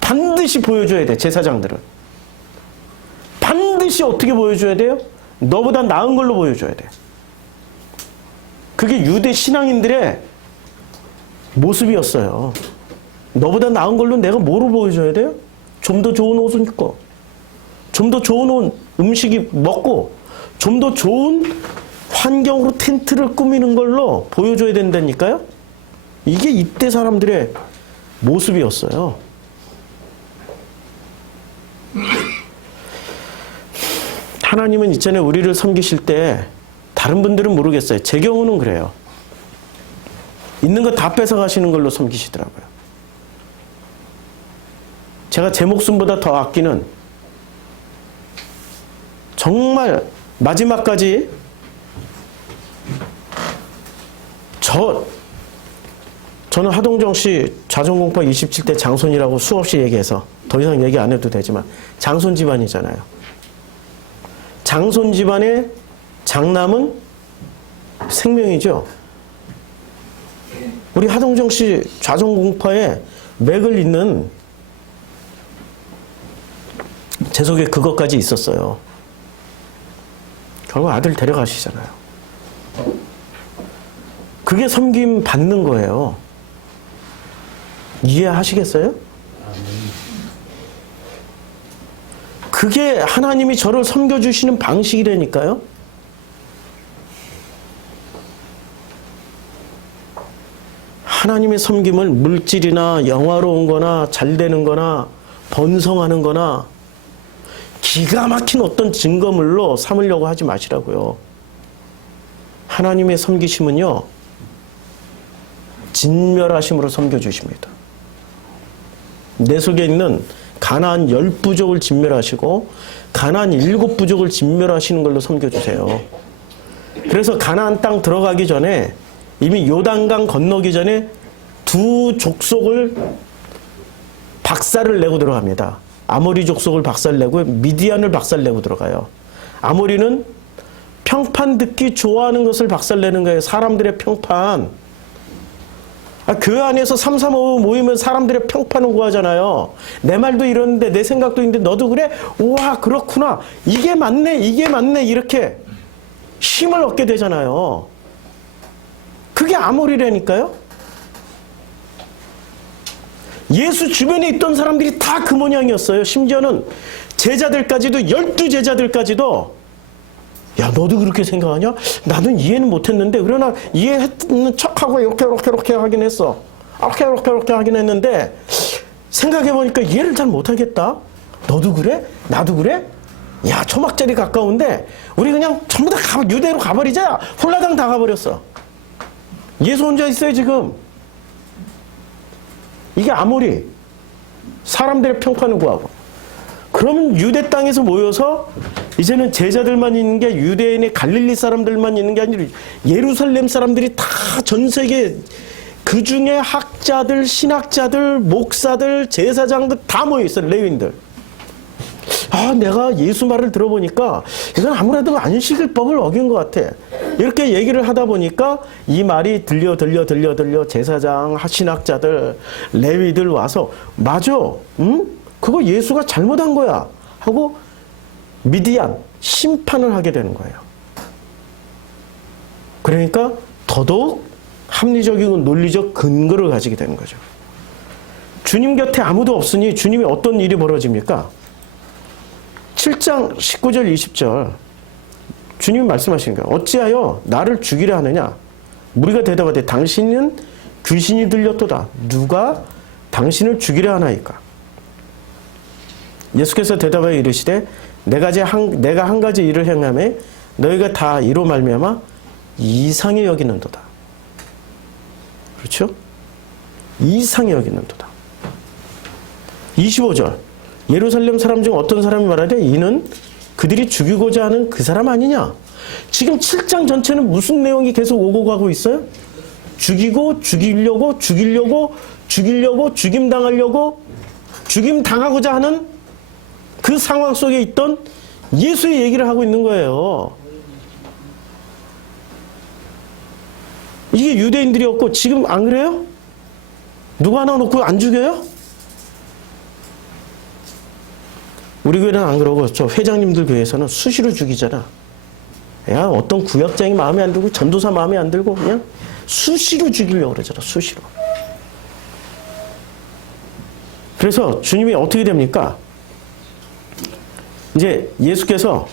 반드시 보여줘야 돼, 제사장들은. 반드시 어떻게 보여줘야 돼요? 너보다 나은 걸로 보여줘야 돼. 그게 유대 신앙인들의 모습이었어요. 너보다 나은 걸로 내가 뭐로 보여줘야 돼요? 좀 더 좋은 옷을 입고, 좀 더 좋은 음식이 먹고, 좀 더 좋은 환경으로 텐트를 꾸미는 걸로 보여줘야 된다니까요? 이게 이때 사람들의 모습이었어요. 하나님은 이전에 우리를 섬기실 때 다른 분들은 모르겠어요. 제 경우는 그래요. 있는 거 다 뺏어가시는 걸로 섬기시더라고요. 제가 제 목숨보다 더 아끼는 정말 마지막까지 저는 하동정 씨 좌정공파 27대 장손이라고 수없이 얘기해서 더 이상 얘기 안 해도 되지만 장손 집안이잖아요. 장손 집안의 장남은 생명이죠. 우리 하동정 씨 좌정공파에 맥을 잇는 제 속에 그것까지 있었어요. 결국 아들 데려가시잖아요. 그게 섬김 받는 거예요. 이해하시겠어요? 그게 하나님이 저를 섬겨주시는 방식이라니까요. 하나님의 섬김을 물질이나 영화로운 거나 잘 되는 거나 번성하는 거나 기가 막힌 어떤 증거물로 삼으려고 하지 마시라고요. 하나님의 섬기심은요, 진멸하심으로 섬겨주십니다. 내 속에 있는 가나안 10부족을 진멸하시고 가나안 7부족을 진멸하시는 걸로 섬겨주세요. 그래서 가나안 땅 들어가기 전에 이미 요단강 건너기 전에 두 족속을 박살을 내고 들어갑니다. 아모리 족속을 박살내고 미디안을 박살내고 들어가요. 아모리는 평판 듣기 좋아하는 것을 박살내는 거예요. 사람들의 평판. 교회 안에서 335 모이면 사람들의 평판을 구하잖아요. 내 말도 이러는데 내 생각도 있는데 너도 그래? 우와, 그렇구나. 이게 맞네, 이게 맞네. 이렇게 힘을 얻게 되잖아요. 그게 아모리라니까요. 예수 주변에 있던 사람들이 다 그 모양이었어요. 심지어는 제자들까지도, 12제자들까지도 야, 너도 그렇게 생각하냐? 나는 이해는 못했는데 그러나 이해했는 척하고 이렇게 하긴 했어. 이렇게 하긴 했는데 생각해보니까 이해를 잘 못하겠다. 너도 그래? 나도 그래? 야, 초막절이 가까운데 우리 그냥 전부 다 유대로 가버리자. 홀라당 다 가버렸어. 예수 혼자 있어요 지금. 이게 아모리. 사람들의 평판을 구하고. 그러면 유대 땅에서 모여서 이제는 제자들만 있는 게 유대인의 갈릴리 사람들만 있는 게 아니라 예루살렘 사람들이 다 전 세계 그 중에 학자들, 신학자들, 목사들, 제사장들 다 모여있어요. 레위인들. 아, 내가 예수 말을 들어보니까 이건 아무래도 안식일법을 어긴 것 같아. 이렇게 얘기를 하다 보니까 이 말이 들려 제사장, 신학자들, 레위들 와서 맞아. 응? 그거 예수가 잘못한 거야. 하고 미디안, 심판을 하게 되는 거예요. 그러니까 더더욱 합리적이고 논리적 근거를 가지게 되는 거죠. 주님 곁에 아무도 없으니 주님이 어떤 일이 벌어집니까? 7장 19절 20절 주님이 말씀하시는 거예요. 어찌하여 나를 죽이려 하느냐? 무리가 대답하되 당신은 귀신이 들렸도다. 누가 당신을 죽이려 하나이까? 예수께서 대답하여 이르시되 내가 한 가지 일을 행하매 너희가 다 이로 말미암아 이상히 여기는도다. 그렇죠? 이상히 여기는도다. 25절 예루살렘 사람 중 어떤 사람이 말하되 이는 그들이 죽이고자 하는 그 사람 아니냐? 지금 7장 전체는 무슨 내용이 계속 오고 가고 있어요? 죽이고 죽이려고 죽임당하려고 죽임당하고자 하는 그 상황 속에 있던 예수의 얘기를 하고 있는 거예요. 이게 유대인들이었고 지금 안 그래요? 누가 하나 놓고 안 죽여요? 우리 교회는 안 그러고 저 회장님들 교회에서는 수시로 죽이잖아. 야, 어떤 구역장이 마음에 안 들고 전도사 마음에 안 들고 그냥 수시로 죽이려고 그러잖아. 수시로. 그래서 주님이 어떻게 됩니까? 이제 예수께서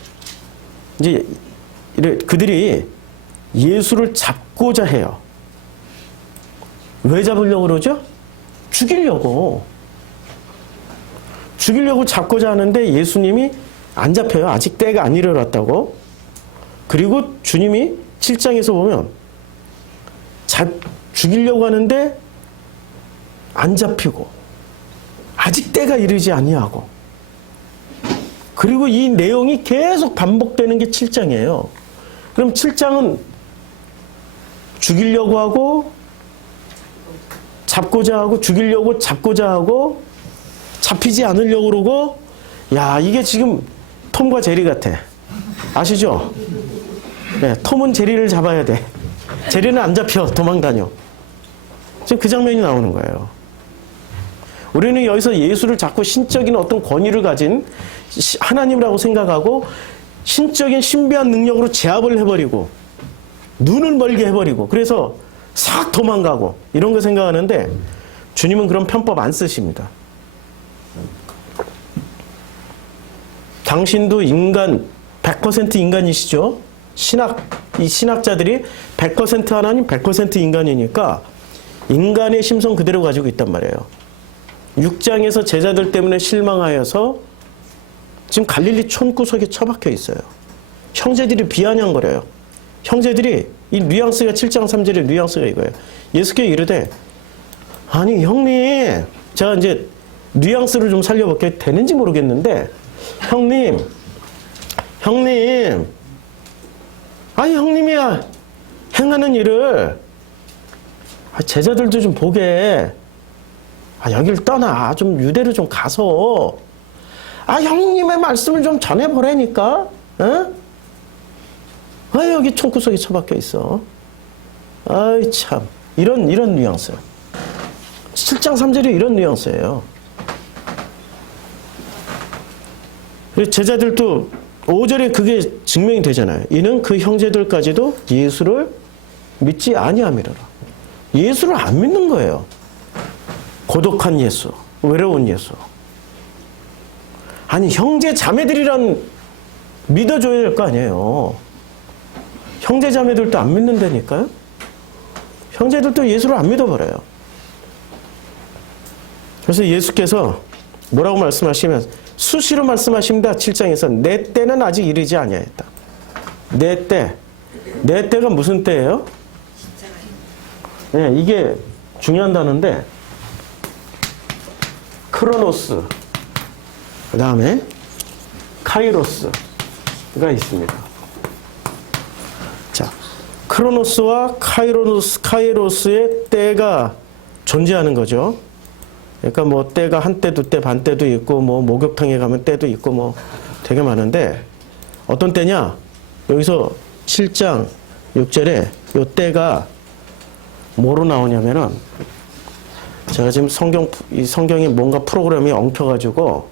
이제 그들이 예수를 잡고자 해요. 왜 잡으려고 그러죠? 죽이려고 잡고자 하는데 예수님이 안 잡혀요. 아직 때가 안 이르렀다고. 그리고 주님이 7장에서 보면 죽이려고 하는데 안 잡히고 아직 때가 이르지 아니하고 그리고 이 내용이 계속 반복되는 게 7장이에요. 그럼 7장은 죽이려고 하고 잡고자 하고 죽이려고 잡고자 하고 잡히지 않으려고 그러고 야 이게 지금 톰과 제리 같아. 아시죠? 네, 톰은 제리를 잡아야 돼. 제리는 안 잡혀. 도망다녀. 지금 그 장면이 나오는 거예요. 우리는 여기서 예수를 자꾸 신적인 어떤 권위를 가진 하나님이라고 생각하고 신적인 신비한 능력으로 제압을 해버리고 눈을 멀게 해버리고 그래서 싹 도망가고 이런 거 생각하는데 주님은 그런 편법 안 쓰십니다. 당신도 인간 100% 인간이시죠? 이 신학자들이 100% 하나님 100% 인간이니까 인간의 심성 그대로 가지고 있단 말이에요. 6장에서 제자들 때문에 실망하여서 지금 갈릴리 촌구석에 처박혀 있어요. 형제들이 비아냥거려요. 형제들이 이 뉘앙스가 7장 3절의 뉘앙스가 이거예요. 예수께 이르되 아니 형님 제가 이제 뉘앙스를 좀 살려볼게요. 되는지 모르겠는데 형님 아니 형님이야 행하는 일을 제자들도 좀 보게 여길 떠나 좀 유대로 좀 가서 형님의 말씀을 좀 전해보라니까 어? 여기 총구석에 처박혀 있어. 아이 참 이런 뉘앙스 7장 3절이 이런 뉘앙스예요. 그리고 제자들도 5절에 그게 증명이 되잖아요. 이는 그 형제들까지도 예수를 믿지 아니함이로라. 예수를 안 믿는 거예요. 고독한 예수, 외로운 예수. 아니 형제 자매들이란 믿어줘야 될 거 아니에요. 형제 자매들도 안 믿는다니까요. 형제들도 예수를 안 믿어버려요. 그래서 예수께서 뭐라고 말씀하시면 수시로 말씀하십니다. 7장에서 내 때는 아직 이르지 아니하였다. 내 때가 무슨 때예요? 네, 이게 중요한 단어인데 크로노스 그 다음에 카이로스가 있습니다. 자, 크로노스와 카이로스의 때가 존재하는 거죠. 그러니까 뭐 때가 한때, 두때, 반때도 있고 뭐 목욕탕에 가면 때도 있고 뭐 되게 많은데 어떤 때냐? 여기서 7장 6절에 요 때가 뭐로 나오냐면은 제가 지금 이 성경이 뭔가 프로그램이 엉켜가지고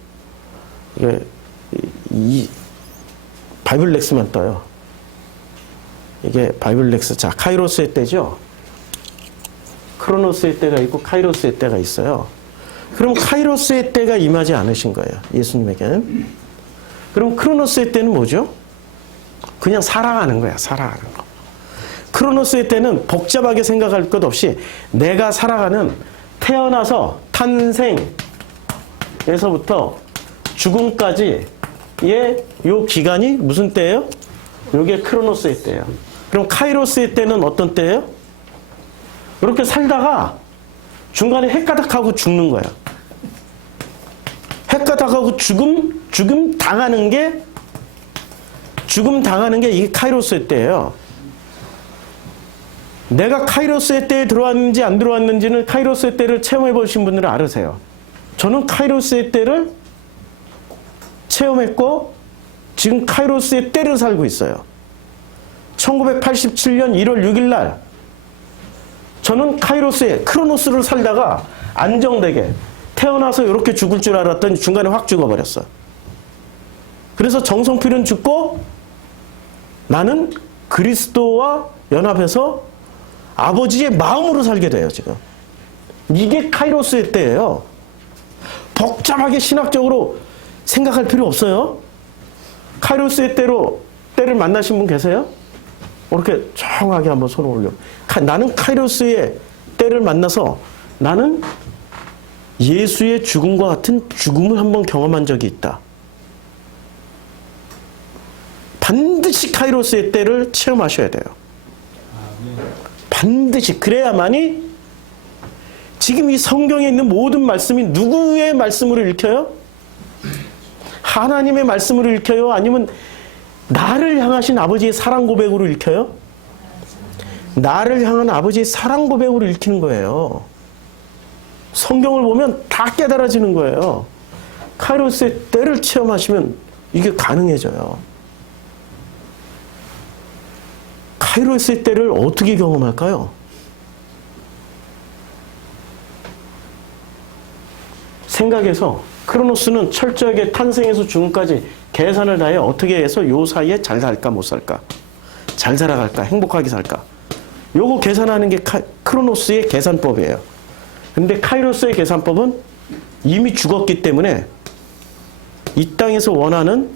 이게 이 바이블 렉스만 떠요. 이게 바이블 렉스. 자, 카이로스의 때죠. 크로노스의 때가 있고 카이로스의 때가 있어요. 그럼 카이로스의 때가 임하지 않으신 거예요. 예수님에게는. 그럼 크로노스의 때는 뭐죠? 그냥 살아가는 거야. 살아가는 거. 크로노스의 때는 복잡하게 생각할 것 없이 내가 살아가는 태어나서 탄생에서부터 죽음까지의 요 기간이 무슨 때예요? 요게 크로노스의 때예요. 그럼 카이로스의 때는 어떤 때예요? 이렇게 살다가 중간에 헷가닥하고 죽는 거야. 헷가닥하고 죽음 당하는 게 이게 카이로스의 때예요. 내가 카이로스의 때에 들어왔는지 안 들어왔는지는 카이로스의 때를 체험해 보신 분들은 알으세요. 저는 카이로스의 때를 체험했고 지금 카이로스의 때를 살고 있어요. 1987년 1월 6일 날 저는 카이로스의 크로노스를 살다가 안정되게 태어나서 이렇게 죽을 줄 알았더니 중간에 확 죽어버렸어. 그래서 정성필은 죽고 나는 그리스도와 연합해서 아버지의 마음으로 살게 돼요, 지금. 이게 카이로스의 때예요. 복잡하게 신학적으로 생각할 필요 없어요. 카이로스의 때를 만나신 분 계세요? 이렇게 정하게 한번 손을 올려. 나는 카이로스의 때를 만나서 나는 예수의 죽음과 같은 죽음을 한번 경험한 적이 있다. 반드시 카이로스의 때를 체험하셔야 돼요. 반드시. 그래야만이 지금 이 성경에 있는 모든 말씀이 누구의 말씀으로 읽혀요? 하나님의 말씀으로 읽혀요? 아니면 나를 향하신 아버지의 사랑 고백으로 읽혀요? 나를 향한 아버지의 사랑 고백으로 읽히는 거예요. 성경을 보면 다 깨달아지는 거예요. 카이로스의 때를 체험하시면 이게 가능해져요. 카이로스의 때를 어떻게 경험할까요? 생각해서 크로노스는 철저하게 탄생에서 죽음까지 계산을 다해 어떻게 해서 요 사이에 잘 살까 못 살까, 잘 살아갈까, 행복하게 살까, 요거 계산하는 게 크로노스의 계산법이에요. 근데 카이로스의 계산법은 이미 죽었기 때문에 이 땅에서 원하는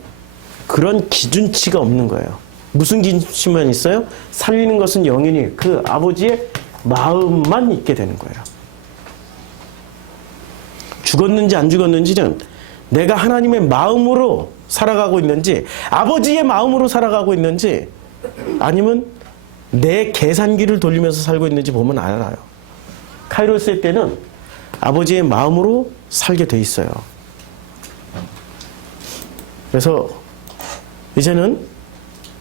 그런 기준치가 없는 거예요. 무슨 기준치만 있어요? 살리는 것은 영이니 그 아버지의 마음만 있게 되는 거예요. 죽었는지 안 죽었는지는 내가 하나님의 마음으로 살아가고 있는지, 아버지의 마음으로 살아가고 있는지, 아니면 내 계산기를 돌리면서 살고 있는지 보면 알아요. 카이로스의 때는 아버지의 마음으로 살게 돼 있어요. 그래서 이제는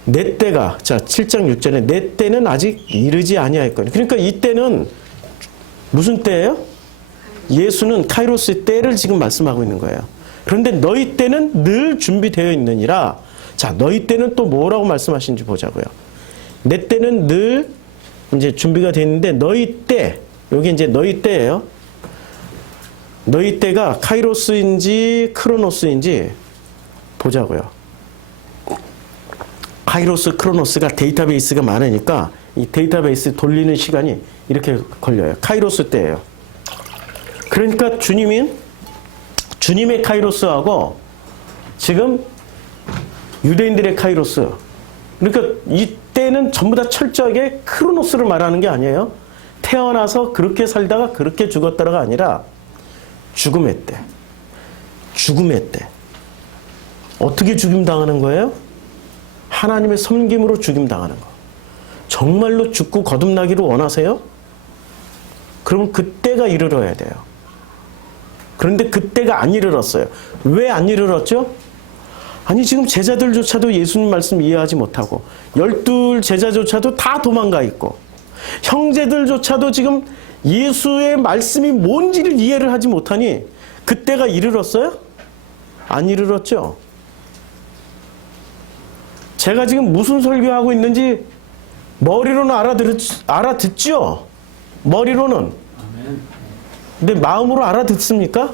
내 때가, 자 7장 6절에 내 때는 아직 이르지 아니하였거니. 그러니까 이 때는 무슨 때예요? 예수는 카이로스의 때를 지금 말씀하고 있는 거예요. 그런데 너희 때는 늘 준비되어 있느니라. 자, 너희 때는 또 뭐라고 말씀하시는지 보자고요. 내 때는 늘 이제 준비가 되어 있는데 너희 때, 여기 이제 너희 때예요. 너희 때가 카이로스인지 크로노스인지 보자고요. 카이로스, 크로노스가 데이터베이스가 많으니까 이 데이터베이스 돌리는 시간이 이렇게 걸려요. 카이로스 때예요. 그러니까 주님의 카이로스하고 지금 유대인들의 카이로스, 그러니까 이 때는 전부 다 철저하게 크로노스를 말하는 게 아니에요. 태어나서 그렇게 살다가 그렇게 죽었다가 아니라 죽음의 때. 죽음의 때. 어떻게 죽임당하는 거예요? 하나님의 섬김으로 죽임당하는 거. 정말로 죽고 거듭나기를 원하세요? 그러면 그때가 이르러야 돼요. 그런데 그때가 안 이르렀어요. 왜 안 이르렀죠? 아니 지금 제자들조차도 예수님 말씀 이해하지 못하고 12 제자조차도 다 도망가 있고 형제들조차도 지금 예수의 말씀이 뭔지를 이해를 하지 못하니 그때가 이르렀어요? 안 이르렀죠? 제가 지금 무슨 설교하고 있는지 머리로는 알아듣죠? 머리로는. 근데 마음으로 알아듣습니까?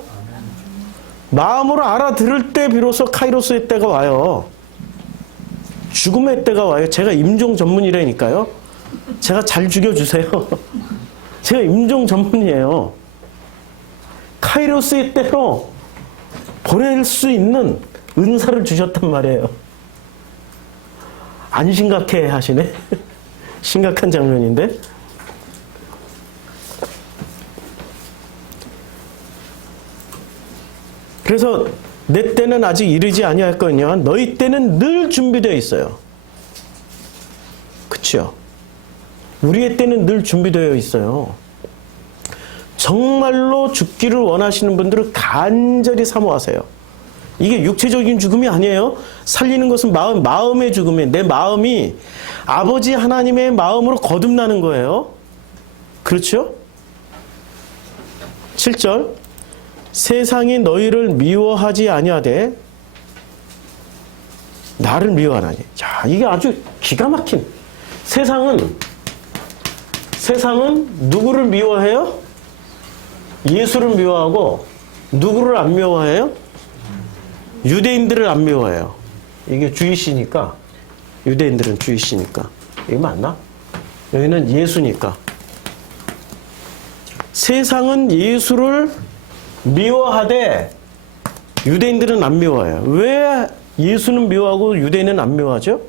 마음으로 알아들을 때 비로소 카이로스의 때가 와요. 죽음의 때가 와요. 제가 임종 전문이라니까요. 제가 잘 죽여주세요. 제가 임종 전문이에요. 카이로스의 때로 보낼 수 있는 은사를 주셨단 말이에요. 안 심각해 하시네. 심각한 장면인데. 그래서 내 때는 아직 이르지 아니하였거니와 너희 때는 늘 준비되어 있어요. 그렇죠? 우리의 때는 늘 준비되어 있어요. 정말로 죽기를 원하시는 분들은 간절히 사모하세요. 이게 육체적인 죽음이 아니에요. 살리는 것은 마음의 죽음이에요. 내 마음이 아버지 하나님의 마음으로 거듭나는 거예요. 그렇죠? 7절 세상이 너희를 미워하지 아니하되 나를 미워하나니. 자, 이게 아주 기가 막힌. 세상은 누구를 미워해요? 예수를 미워하고 누구를 안 미워해요? 유대인들을 안 미워해요. 이게 주이시니까. 유대인들은 주이시니까. 이게 맞나? 여기는 예수니까. 세상은 예수를 미워하되 유대인들은 안 미워해요. 왜 예수는 미워하고 유대인은 안 미워하죠?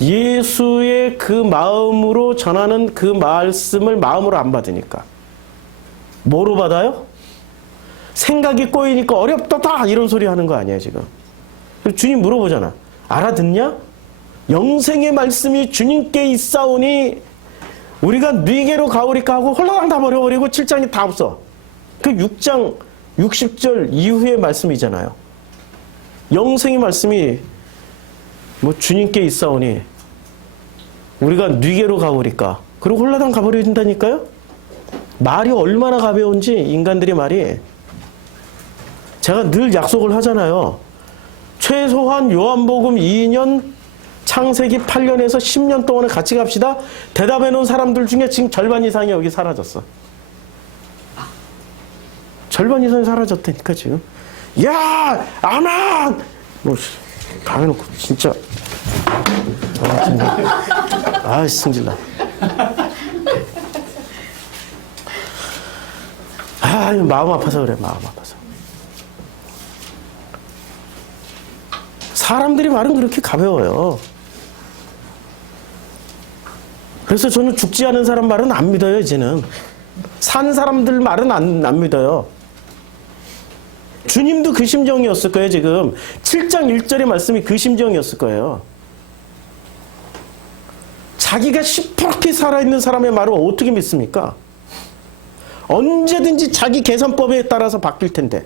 예수의 그 마음으로 전하는 그 말씀을 마음으로 안 받으니까. 뭐로 받아요? 생각이 꼬이니까 어렵다 이런 소리 하는 거 아니에요 지금. 주님 물어보잖아. 알아듣냐? 영생의 말씀이 주님께 있사오니 우리가 네게로 가오리까 하고 홀라당 다 버려버리고 7장이 다 없어. 그 6장 60절 이후의 말씀이잖아요. 영생의 말씀이 뭐 주님께 있사오니 우리가 네게로 가오리까. 그리고 홀라당 가버린다니까요. 말이 얼마나 가벼운지 인간들의 말이. 제가 늘 약속을 하잖아요. 최소한 요한복음 2년 창세기 8년에서 10년 동안을 같이 갑시다. 대답해 놓은 사람들 중에 지금 절반 이상이 여기 사라졌어. 절반 이상이 사라졌다니까 지금. 야! 아만! 뭐 다 해놓고 진짜. 아, 진짜. 아, 승질나. 아, 마음 아파서 그래. 마음 아파서. 사람들이 말은 그렇게 가벼워요. 그래서 저는 죽지 않은 사람 말은 안 믿어요, 이제는. 산 사람들 말은 안 믿어요. 주님도 그 심정이었을 거예요, 지금. 7장 1절의 말씀이 그 심정이었을 거예요. 자기가 시퍼렇게 살아있는 사람의 말을 어떻게 믿습니까? 언제든지 자기 계산법에 따라서 바뀔 텐데.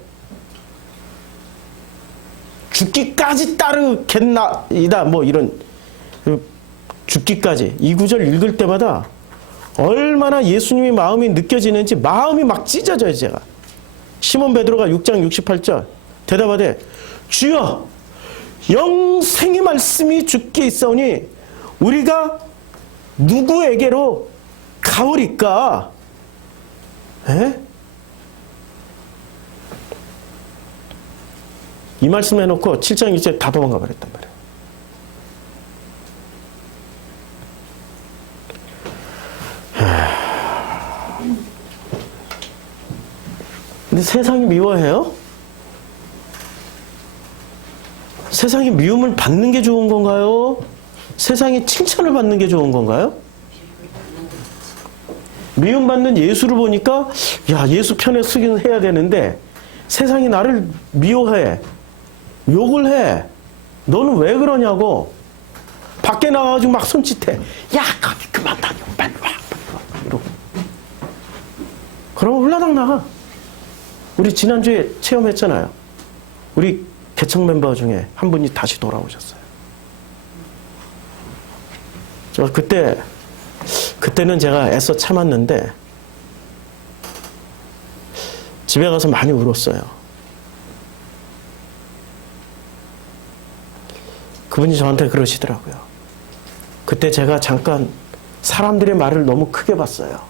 죽기까지 따르겠나이다 뭐 이런 죽기까지 이 구절 읽을 때마다 얼마나 예수님의 마음이 느껴지는지 마음이 막 찢어져요. 제가 시몬 베드로가 6장 68절 대답하되 주여 영생의 말씀이 주께 있사오니 우리가 누구에게로 가오리까? 에? 이 말씀 해놓고 7장 2절 다 도망가 버렸단 말이에요. 근데 세상이 미워해요? 세상이 미움을 받는 게 좋은 건가요? 세상이 칭찬을 받는 게 좋은 건가요? 미움받는 예수를 보니까 야, 예수 편에 서긴 해야 되는데 세상이 나를 미워해. 욕을 해. 너는 왜 그러냐고. 밖에 나가가지고 막 손짓해. 야, 거기 그만 다녀. 빨리 와. 이러고. 그러면 홀라당 나가. 우리 지난주에 체험했잖아요. 우리 개척 멤버 중에 한 분이 다시 돌아오셨어요. 저 그때는 제가 애써 참았는데 집에 가서 많이 울었어요. 그분이 저한테 그러시더라고요. 그때 제가 잠깐 사람들의 말을 너무 크게 봤어요.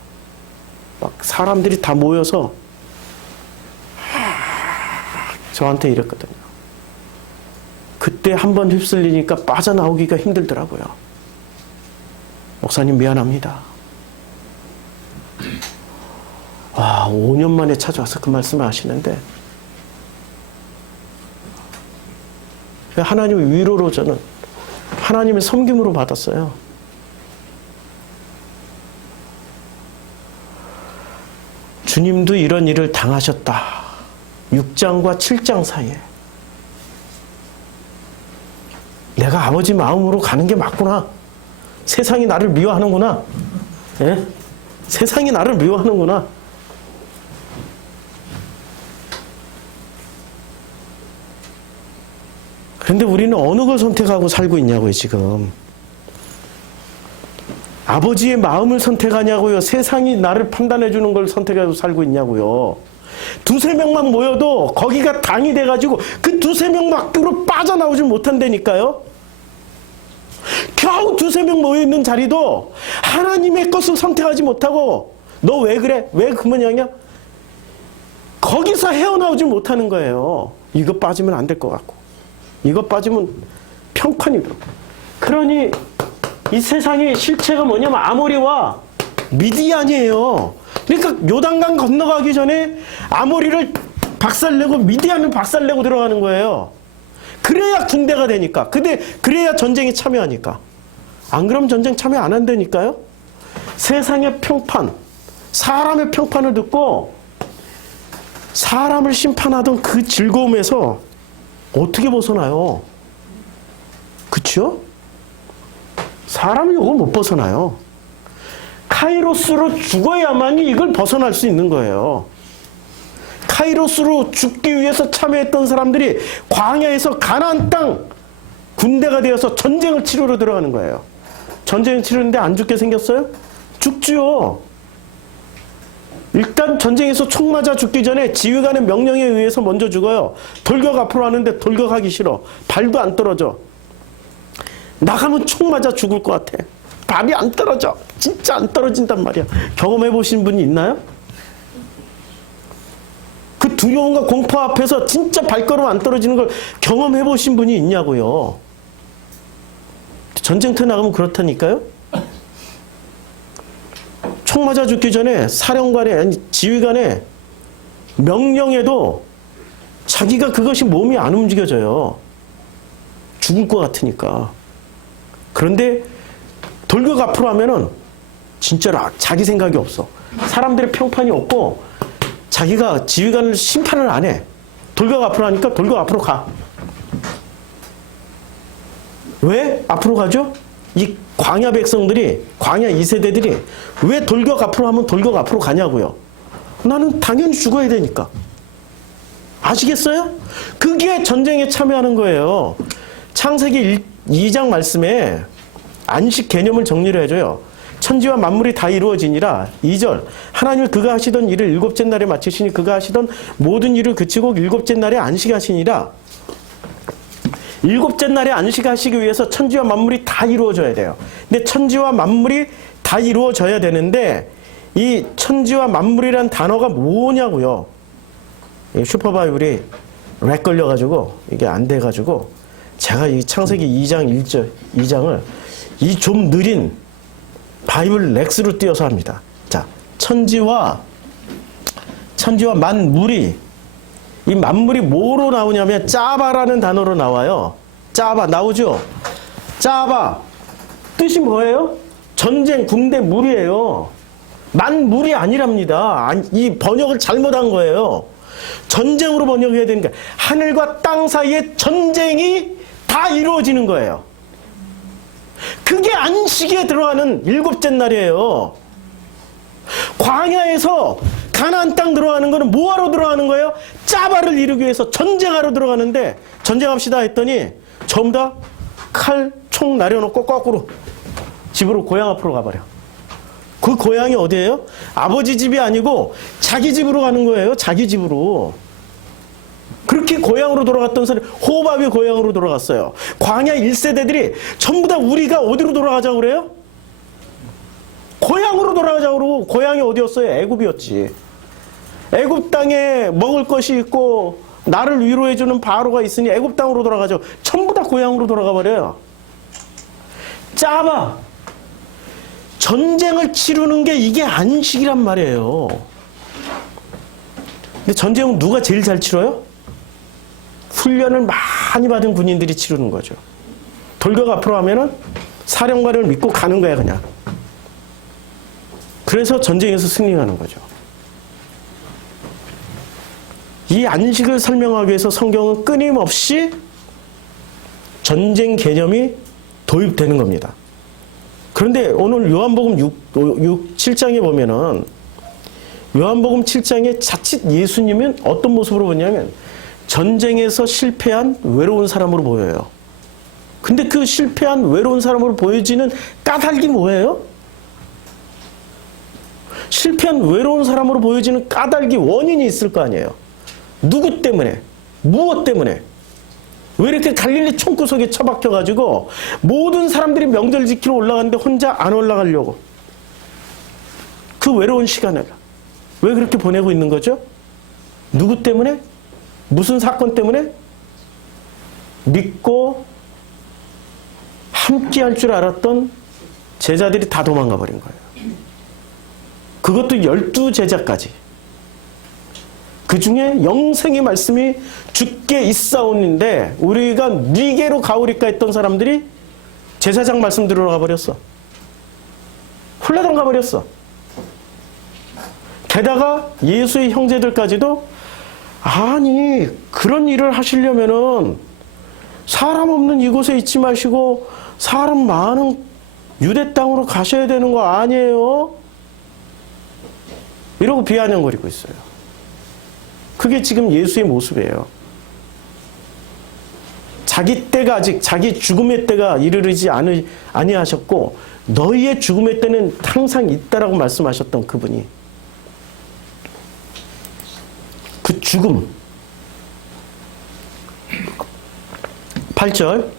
막 사람들이 다 모여서 저한테 이랬거든요. 그때 한번 휩쓸리니까 빠져나오기가 힘들더라고요. 목사님 미안합니다. 5년 만에 찾아와서 그 말씀을 하시는데 하나님의 위로로 저는 하나님의 섬김으로 받았어요. 주님도 이런 일을 당하셨다. 6장과 7장 사이에 내가 아버지 마음으로 가는 게 맞구나. 세상이 나를 미워하는구나. 예? 세상이 나를 미워하는구나. 그런데 우리는 어느 걸 선택하고 살고 있냐고요, 지금. 아버지의 마음을 선택하냐고요? 세상이 나를 판단해 주는 걸 선택하고 살고 있냐고요? 두세 명만 모여도 거기가 당이 돼가지고 그 두세 명 밖으로 빠져나오지 못한다니까요? 겨우 두세 명 모여있는 자리도 하나님의 것을 선택하지 못하고 너 왜 그래? 왜 그 모양이야? 거기서 헤어나오지 못하는 거예요. 이거 빠지면 안 될 것 같고 이거 빠지면 평판이 들어. 그러니 이 세상의 실체가 뭐냐면 아모리와 미디안이에요. 그러니까 요단강 건너가기 전에 아모리를 박살내고 미디안을 박살내고 들어가는 거예요. 그래야 군대가 되니까. 근데 그래야 전쟁에 참여하니까. 안 그러면 전쟁 참여 안 한다니까요. 세상의 평판, 사람의 평판을 듣고 사람을 심판하던 그 즐거움에서 어떻게 벗어나요? 그쵸? 사람이 이거 못 벗어나요. 카이로스로 죽어야만이 이걸 벗어날 수 있는 거예요. 카이로스로 죽기 위해서 참여했던 사람들이 광야에서 가나안 땅 군대가 되어서 전쟁을 치르러 들어가는 거예요. 전쟁을 치르는데 안 죽게 생겼어요? 죽지요. 일단 전쟁에서 총 맞아 죽기 전에 지휘관의 명령에 의해서 먼저 죽어요. 돌격 앞으로 하는데 돌격하기 싫어. 발도 안 떨어져. 나가면 총 맞아 죽을 것 같아. 발이 안 떨어져. 진짜 안 떨어진단 말이야. 경험해 보신 분이 있나요? 그 두려움과 공포 앞에서 진짜 발걸음 안 떨어지는 걸 경험해 보신 분이 있냐고요. 전쟁터 나가면 그렇다니까요. 총 맞아 죽기 전에 사령관의 아니 지휘관의 명령에도 자기가 그것이 몸이 안 움직여져요. 죽을 것 같으니까. 그런데 돌격 앞으로 하면은 진짜로 자기 생각이 없어. 사람들의 평판이 없고 자기가 지휘관을 심판을 안 해. 돌격 앞으로 하니까 돌격 앞으로 가. 왜 앞으로 가죠? 이 광야 백성들이, 광야 2세대들이 왜 돌격 앞으로 하면 돌격 앞으로 가냐고요. 나는 당연히 죽어야 되니까. 아시겠어요? 그게 전쟁에 참여하는 거예요. 창세기 2장 말씀에 안식 개념을 정리를 해줘요. 천지와 만물이 다 이루어지니라. 2절 하나님을 그가 하시던 일을 일곱째 날에 마치시니 그가 하시던 모든 일을 그치고 일곱째 날에 안식하시니라. 일곱째 날에 안식하시기 위해서 천지와 만물이 다 이루어져야 돼요. 근데 천지와 만물이 다 이루어져야 되는데 이 천지와 만물이란 단어가 뭐냐고요. 슈퍼바이블이 렉 걸려가지고 이게 안 돼가지고 제가 이 창세기 2장 2장을 이 좀 느린 바이블 렉스로 띄어서 합니다. 자, 천지와 만물이, 이 만물이 뭐로 나오냐면 짜바라는 단어로 나와요. 짜바 나오죠? 짜바 뜻이 뭐예요? 전쟁, 군대, 물이에요. 만물이 아니랍니다. 이 번역을 잘못한 거예요. 전쟁으로 번역해야 되니까 하늘과 땅 사이에 전쟁이 다 이루어지는 거예요. 그게 안식에 들어가는 일곱째 날이에요. 광야에서 가나안 땅 들어가는 거는 뭐하러 들어가는 거예요? 짜바를 이루기 위해서 전쟁하러 들어가는데 전쟁합시다 했더니 전부 다 칼, 총 나려놓고 거꾸로 집으로 고향 앞으로 가버려. 그 고향이 어디예요? 아버지 집이 아니고 자기 집으로 가는 거예요. 자기 집으로. 그렇게 고향으로 돌아갔던 사람이 호밥이 고향으로 돌아갔어요. 광야 1세대들이 전부 다 우리가 어디로 돌아가자고 그래요? 고향으로 돌아가자고 그러고 고향이 어디였어요? 애굽이었지. 애굽 땅에 먹을 것이 있고 나를 위로해주는 바로가 있으니 애굽 땅으로 돌아가죠. 전부 다 고향으로 돌아가 버려요. 짜봐. 전쟁을 치르는 게 이게 안식이란 말이에요. 근데 전쟁은 누가 제일 잘 치러요? 훈련을 많이 받은 군인들이 치르는 거죠. 돌격 앞으로 하면은 사령관을 믿고 가는 거야, 그냥. 그래서 전쟁에서 승리하는 거죠. 이 안식을 설명하기 위해서 성경은 끊임없이 전쟁 개념이 도입되는 겁니다. 그런데 오늘 요한복음 7장에 보면은 요한복음 7장에 자칫 예수님은 어떤 모습으로 보냐면 전쟁에서 실패한 외로운 사람으로 보여요. 근데 그 실패한 외로운 사람으로 보여지는 까닭이 뭐예요? 실패한 외로운 사람으로 보여지는 까닭이 원인이 있을 거 아니에요. 누구 때문에? 무엇 때문에? 왜 이렇게 갈릴리 총구석에 처박혀가지고 모든 사람들이 명절 지키러 올라가는데 혼자 안 올라가려고? 그 외로운 시간을 왜 그렇게 보내고 있는 거죠? 누구 때문에? 무슨 사건 때문에? 믿고 함께 할 줄 알았던 제자들이 다 도망가 버린 거예요. 그것도 12제자까지. 그 중에 영생의 말씀이 주께 있사오는데 우리가 니게로 가오리까 했던 사람들이 제사장 말씀 들으러 가버렸어. 홀라당 가버렸어. 게다가 예수의 형제들까지도 아니 그런 일을 하시려면은 사람 없는 이곳에 있지 마시고 사람 많은 유대 땅으로 가셔야 되는 거 아니에요? 이러고 비아냥거리고 있어요. 그게 지금 예수의 모습이에요. 자기 때가 아직 자기 죽음의 때가 이르르지 아니하셨고 너희의 죽음의 때는 항상 있다라고 말씀하셨던 그분이 그 죽음 8절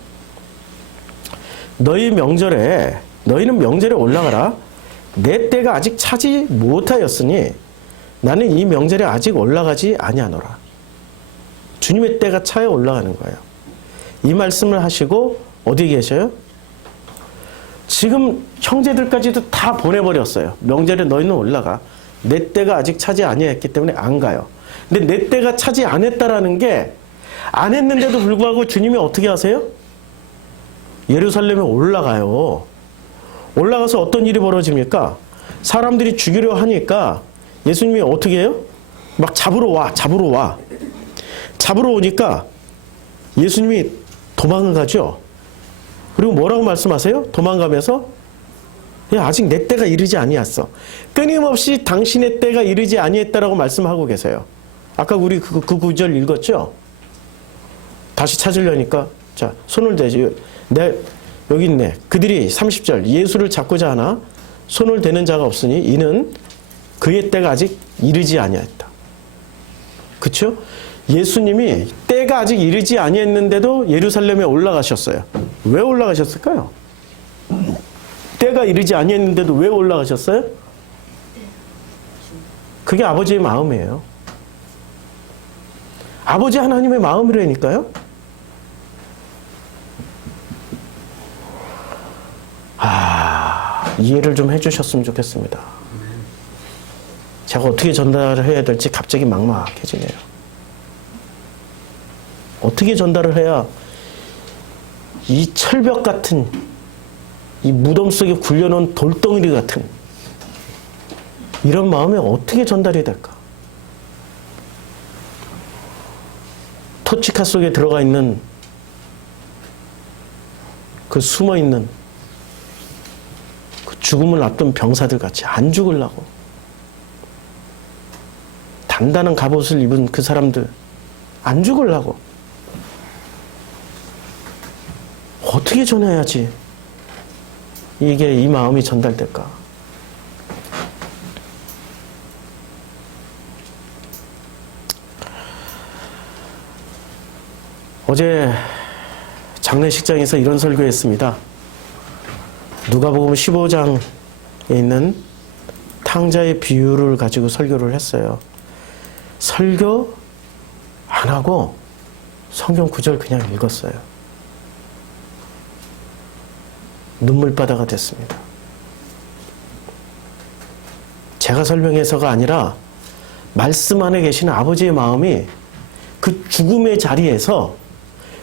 너희는 명절에 올라가라 내 때가 아직 차지 못하였으니 나는 이 명절에 아직 올라가지 아니하노라. 주님의 때가 차에 올라가는 거예요. 이 말씀을 하시고 어디 계셔요? 지금 형제들까지도 다 보내버렸어요. 명절에 너희는 올라가. 내 때가 아직 차지 아니했기 때문에 안 가요. 근데 내 때가 차지 안 했다라는 게 안 했는데도 불구하고 주님이 어떻게 하세요? 예루살렘에 올라가요. 올라가서 어떤 일이 벌어집니까? 사람들이 죽이려 하니까 예수님이 어떻게 해요? 막 잡으러 와. 잡으러 오니까 예수님이 도망을 가죠. 그리고 뭐라고 말씀하세요? 도망가면서 야, 아직 내 때가 이르지 아니했어. 끊임없이 당신의 때가 이르지 아니했다라고 말씀하고 계세요. 아까 우리 그 구절 읽었죠? 다시 찾으려니까 자 손을 대지. 여기 있네. 그들이 30절 예수를 잡고자 하나 손을 대는 자가 없으니 이는 그의 때가 아직 이르지 아니했다. 그렇죠? 예수님이 때가 아직 이르지 아니했는데도 예루살렘에 올라가셨어요. 왜 올라가셨을까요? 때가 이르지 아니했는데도 왜 올라가셨어요? 그게 아버지의 마음이에요. 아버지 하나님의 마음이라니까요. 이해를 좀 해주셨으면 좋겠습니다. 제가 어떻게 전달을 해야 될지 갑자기 막막해지네요. 어떻게 전달을 해야 이 철벽 같은 이 무덤 속에 굴려놓은 돌덩이리 같은 이런 마음이 어떻게 전달이 될까? 토치카 속에 들어가 있는 그 숨어있는 그 죽음을 앞둔 병사들 같이 안 죽으려고 단단한 갑옷을 입은 그 사람들 안 죽으려고 어떻게 전해야지 이게 이 마음이 전달될까? 어제 장례식장에서 이런 설교했습니다. 누가복음 15장에 있는 탕자의 비유를 가지고 설교를 했어요. 설교 안 하고 성경 구절 그냥 읽었어요. 눈물바다가 됐습니다. 제가 설명해서가 아니라 말씀 안에 계시는 아버지의 마음이 그 죽음의 자리에서,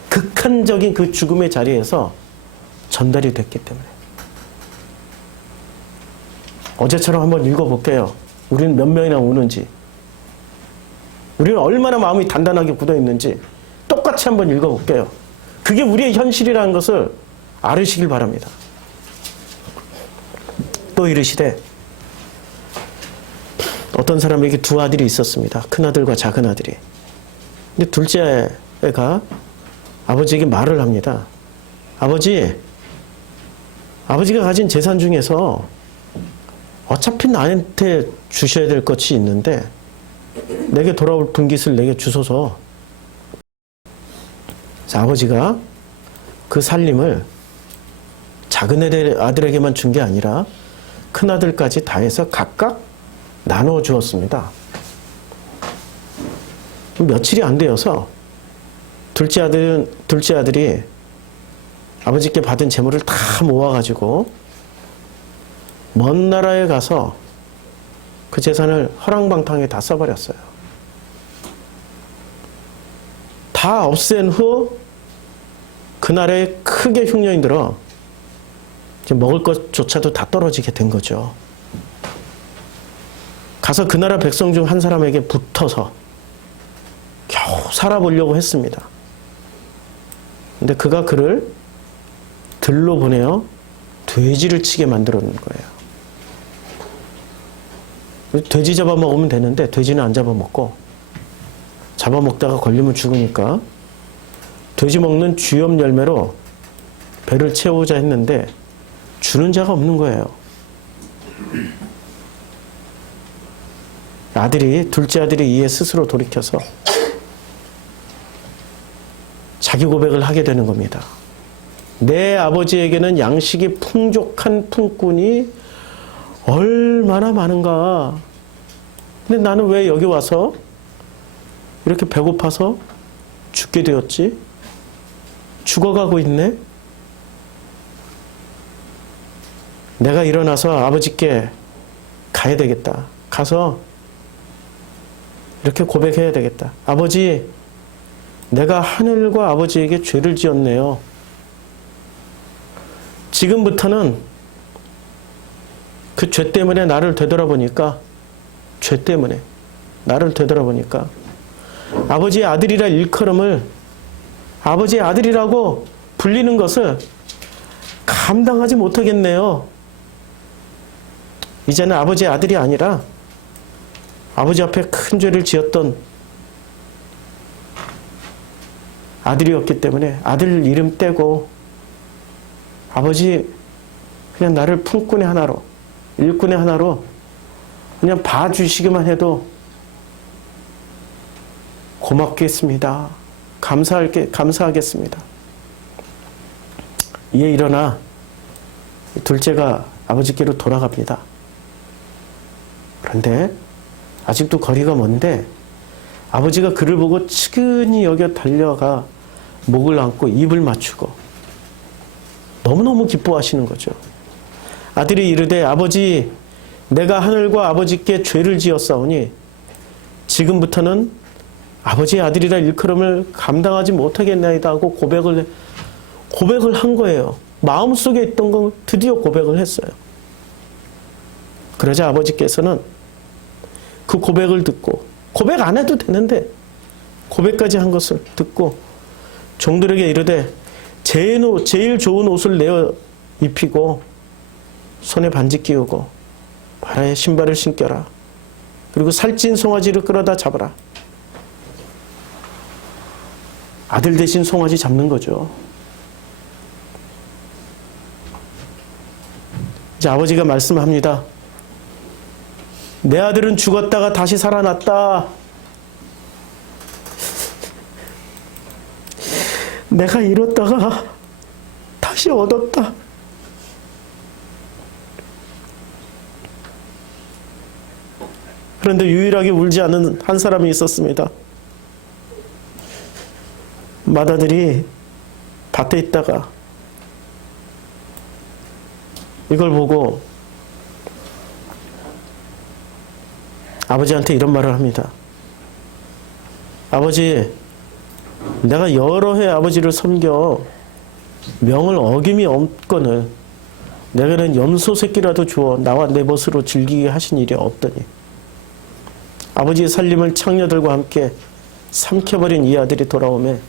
극한적인 그 죽음의 자리에서 전달이 됐기 때문에. 어제처럼 한번 읽어볼게요. 우리는 몇 명이나 우는지, 우리는 얼마나 마음이 단단하게 굳어있는지 똑같이 한번 읽어볼게요. 그게 우리의 현실이라는 것을 알으시길 바랍니다. 또 이르시되, 어떤 사람에게 두 아들이 있었습니다. 큰아들과 작은아들이. 근데 둘째 애가 아버지에게 말을 합니다. 아버지가 가진 재산 중에서 어차피 나한테 주셔야 될 것이 있는데 내게 돌아올 분깃을 내게 주소서. 그래서 아버지가 그 살림을 작은 아들에게만 준 게 아니라 큰 아들까지 다 해서 각각 나눠 주었습니다. 며칠이 안 되어서 둘째 아들이 아버지께 받은 재물을 다 모아가지고 먼 나라에 가서 그 재산을 허랑방탕에 다 써버렸어요. 다 없앤 후 그 나라에 크게 흉년이 들어 이제 먹을 것조차도 다 떨어지게 된 거죠. 가서 그 나라 백성 중 한 사람에게 붙어서 겨우 살아보려고 했습니다. 근데 그가 그를 들로 보내어 돼지를 치게 만들어 놓은 거예요. 돼지 잡아먹으면 되는데 돼지는 안 잡아먹고, 잡아먹다가 걸리면 죽으니까 돼지 먹는 쥐염 열매로 배를 채우자 했는데 주는 자가 없는 거예요. 둘째 아들이 이에 스스로 돌이켜서 자기 고백을 하게 되는 겁니다. 내 아버지에게는 양식이 풍족한 품꾼이 얼마나 많은가. 근데 나는 왜 여기 와서 이렇게 배고파서 죽게 되었지? 죽어가고 있네? 내가 일어나서 아버지께 가야 되겠다. 가서 이렇게 고백해야 되겠다. 아버지, 내가 하늘과 아버지에게 죄를 지었네요. 지금부터는 그 죄 때문에 나를 되돌아보니까, 아버지의 아들이라 일컬음을 아버지의 아들이라고 불리는 것을 감당하지 못하겠네요. 이제는 아버지의 아들이 아니라 아버지 앞에 큰 죄를 지었던 아들이었기 때문에 아들 이름 떼고 아버지 그냥 나를 품꾼의 하나로, 일꾼의 하나로 그냥 봐주시기만 해도 고맙겠습니다. 감사하겠습니다. 이에 일어나 둘째가 아버지께로 돌아갑니다. 그런데 아직도 거리가 먼데 아버지가 그를 보고 측은히 여겨 달려가 목을 안고 입을 맞추고 너무너무 기뻐하시는 거죠. 아들이 이르되, 아버지, 내가 하늘과 아버지께 죄를 지었사오니 지금부터는 아버지의 아들이라 일컬음을 감당하지 못하겠나이다 하고 고백을 한 거예요. 마음속에 있던 거 드디어 고백을 했어요. 그러자 아버지께서는 그 고백을 듣고, 고백 안 해도 되는데 고백까지 한 것을 듣고 종들에게 이르되, 제일 좋은 옷을 내어 입히고 손에 반지 끼우고 발에 신발을 신겨라. 그리고 살찐 송아지를 끌어다 잡아라. 아들 대신 송아지 잡는 거죠. 이제 아버지가 말씀합니다. 내 아들은 죽었다가 다시 살아났다. 내가 잃었다가 다시 얻었다. 그런데 유일하게 울지 않는 한 사람이 있었습니다. 맏아들이 밭에 있다가 이걸 보고 아버지한테 이런 말을 합니다. 아버지, 내가 여러 해 아버지를 섬겨 명을 어김이 없거늘 내게는 염소 새끼라도 주어 나와 내 멋으로 즐기게 하신 일이 없더니 아버지의 살림을 창녀들과 함께 삼켜버린 이 아들이 돌아오매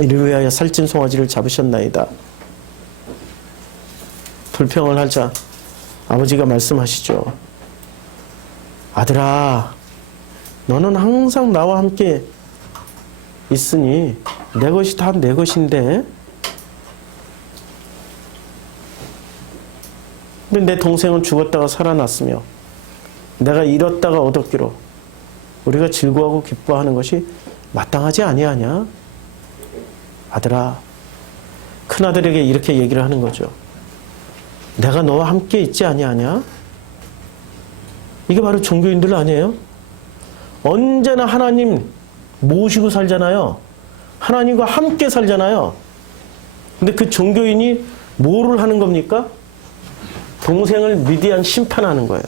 이를 위하여 살찐 송아지를 잡으셨나이다. 불평을 하자 아버지가 말씀하시죠. 아들아, 너는 항상 나와 함께 있으니 내 것이 다 내 것인데, 근데 내 동생은 죽었다가 살아났으며 내가 잃었다가 얻었기로 우리가 즐거워하고 기뻐하는 것이 마땅하지 아니하냐? 아들아, 큰아들에게 이렇게 얘기를 하는 거죠. 내가 너와 함께 있지 아니하냐? 이게 바로 종교인들 아니에요? 언제나 하나님 모시고 살잖아요. 하나님과 함께 살잖아요. 근데 그 종교인이 뭐를 하는 겁니까? 동생을 미디안 심판하는 거예요.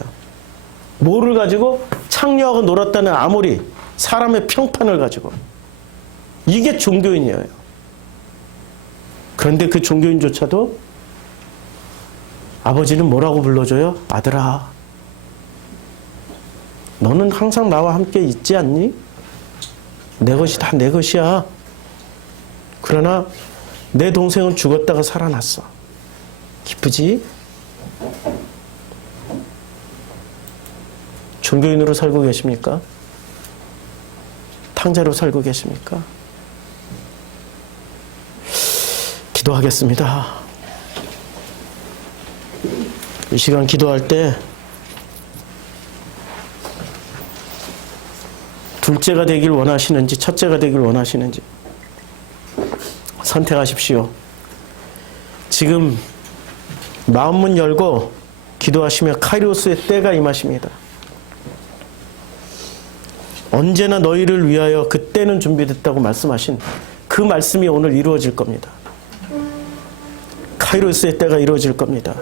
뭐를 가지고? 창녀하고 놀았다는 아무리 사람의 평판을 가지고. 이게 종교인이에요. 그런데 그 종교인조차도 아버지는 뭐라고 불러줘요? 아들아, 너는 항상 나와 함께 있지 않니? 내 것이 다 내 것이야. 그러나 내 동생은 죽었다가 살아났어. 기쁘지? 종교인으로 살고 계십니까? 탕자로 살고 계십니까? 기도하겠습니다. 이 시간 기도할 때 둘째가 되길 원하시는지 첫째가 되길 원하시는지 선택하십시오. 지금 마음문 열고 기도하시며 카이로스의 때가 임하십니다. 언제나 너희를 위하여 그 때는 준비됐다고 말씀하신 그 말씀이 오늘 이루어질 겁니다. 카이로스의 때가 이루어질 겁니다.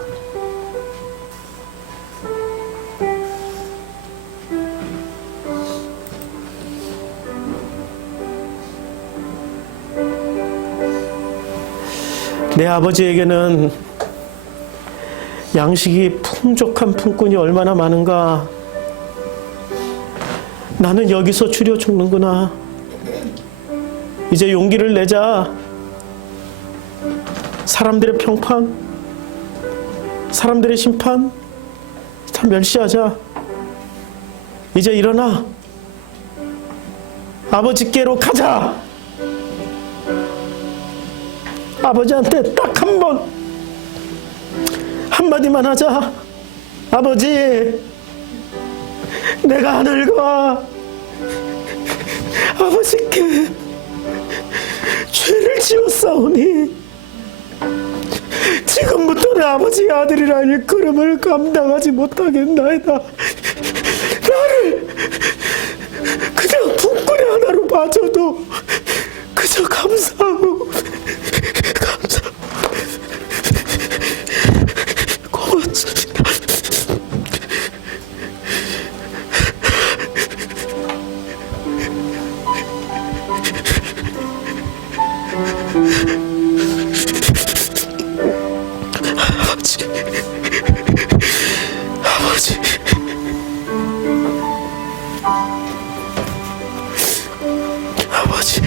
내 아버지에게는 양식이 풍족한 품꾼이 얼마나 많은가. 나는 여기서 추려 죽는구나. 이제 용기를 내자. 사람들의 평판, 사람들의 심판 다 멸시하자. 이제 일어나. 아버지께로 가자. 아버지한테 딱 한 번 한마디만 하자. 아버지, 내가 하늘과 아버지께 죄를 지었사오니 지금부터 내 아버지의 아들이라 일컬음을 감당하지 못하겠나이다. 나를 그냥 품꾼의 하나로 봐줘도 그저 감사하고 고맙습니다. 아버지, 아버지, 아버지.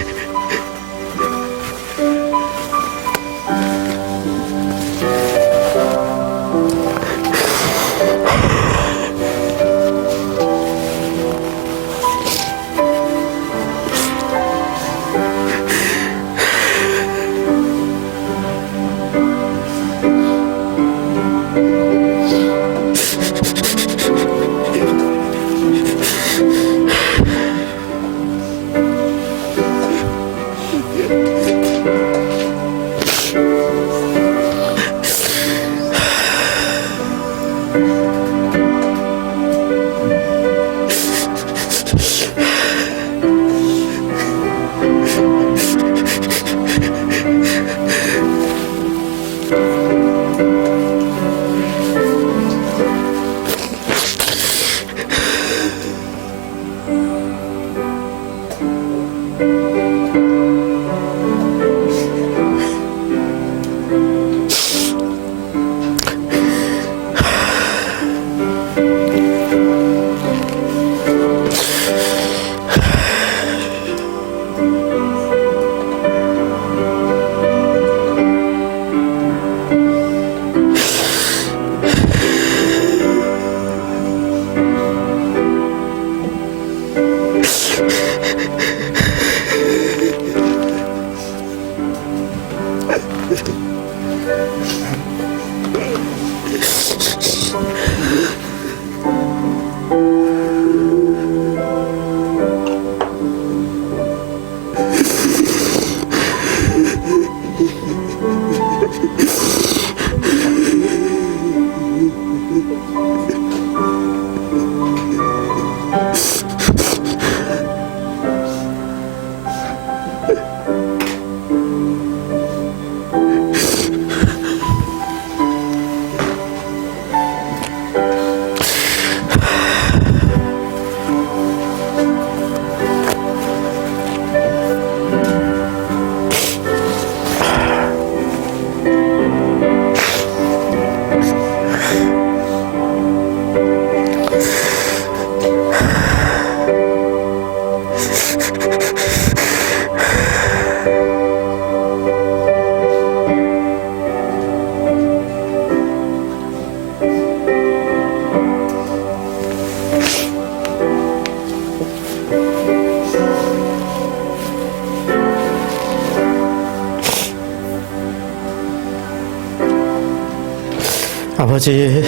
아버지,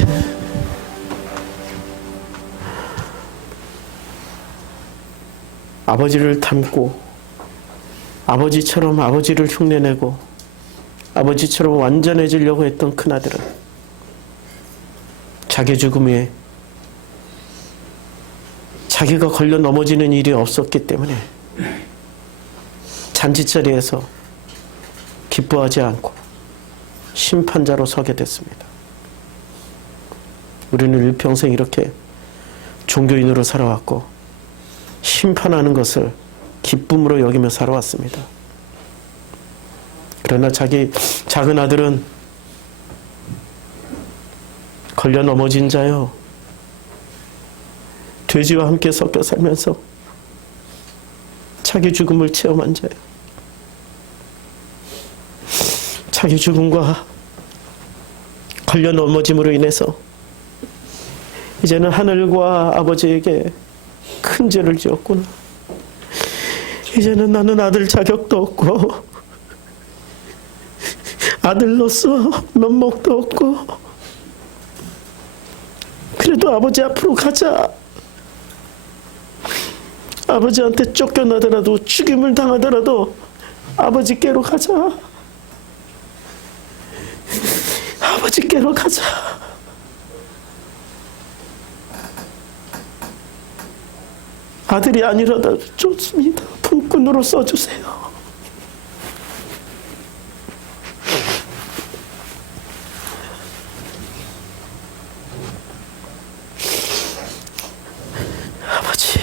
아버지를 닮고 아버지처럼 아버지를 흉내내고 아버지처럼 완전해지려고 했던 큰아들은 자기 죽음에 자기가 걸려 넘어지는 일이 없었기 때문에 잔치자리에서 기뻐하지 않고 심판자로 서게 됐습니다. 우리는 일평생 이렇게 종교인으로 살아왔고 심판하는 것을 기쁨으로 여기며 살아왔습니다. 그러나 자기 작은 아들은 걸려 넘어진 자요, 돼지와 함께 섞여 살면서 자기 죽음을 체험한 자요, 자기 죽음과 걸려 넘어짐으로 인해서 이제는 하늘과 아버지에게 큰 죄를 지었구나. 이제는 나는 아들 자격도 없고 아들로서 면목도 없고, 그래도 아버지 앞으로 가자. 아버지한테 쫓겨나더라도 죽임을 당하더라도 아버지께로 가자. 아버지께로 가자. 아들이 아니라도 좋습니다. 품꾼으로 써주세요. 아버지,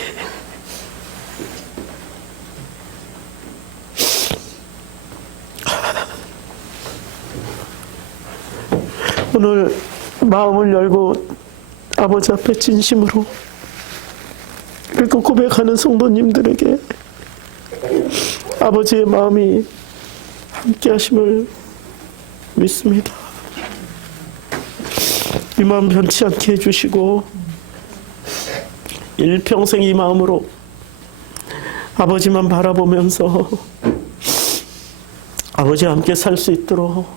오늘 마음을 열고 아버지 앞에 진심으로 이렇게 고백하는 성도님들에게 아버지의 마음이 함께 하심을 믿습니다. 이 마음 변치 않게 해주시고 일평생 이 마음으로 아버지만 바라보면서 아버지와 함께 살 수 있도록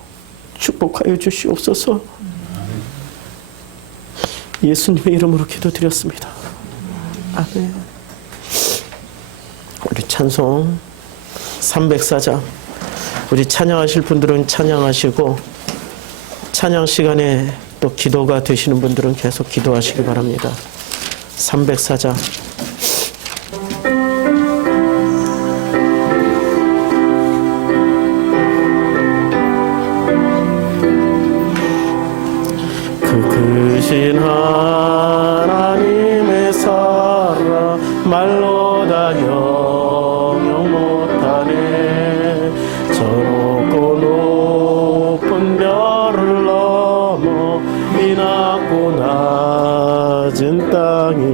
축복하여 주시옵소서. 예수님의 이름으로 기도드렸습니다. 아멘. 우리 찬송 304장. 우리 찬양하실 분들은 찬양하시고, 찬양 시간에 또 기도가 되시는 분들은 계속 기도하시기 바랍니다. 304장. 크신 하나님의 사랑 말로 다 영영 못하네. 저 높고 높은 별을 넘어 이 낮고 낮은 땅에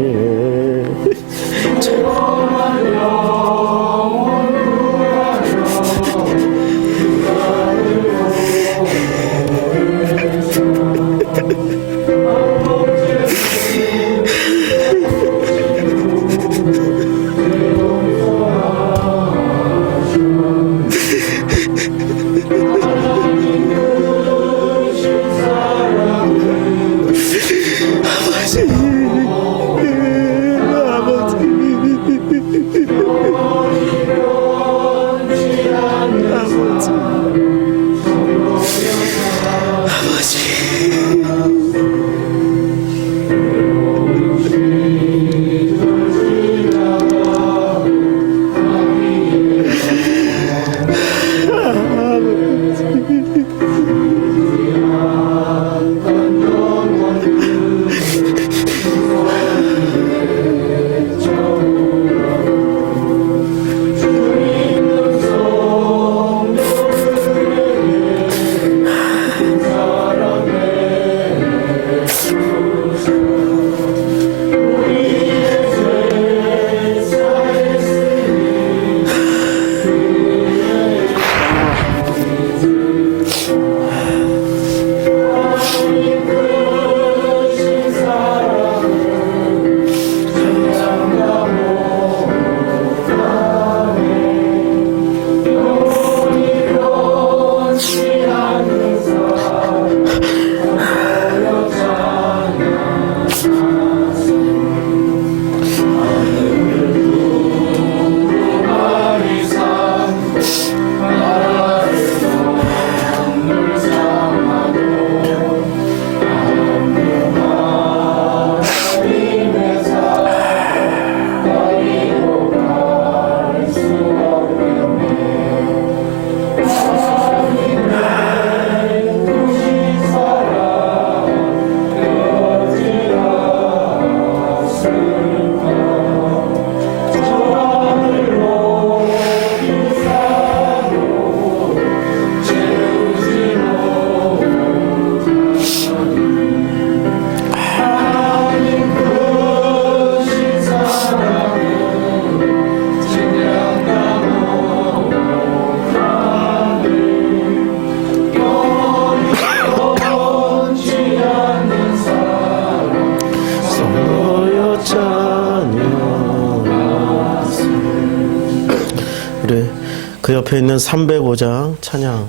그 옆에 있는 305장 찬양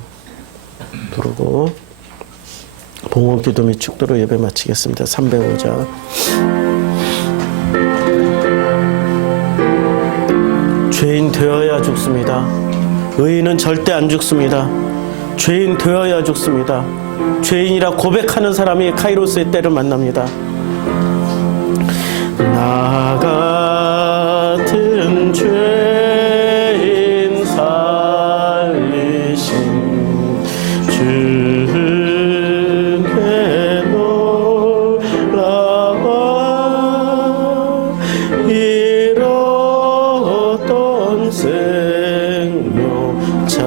부르고 봉헌기도 및 축도로 예배 마치겠습니다. 305장. 죄인 되어야 죽습니다. 의인은 절대 안 죽습니다. 죄인 되어야 죽습니다. 죄인이라 고백하는 사람이 카이로스의 때를 만납니다. 나 같은 죄인 살리신 주께 놀라워 잃었던 생명 찾았고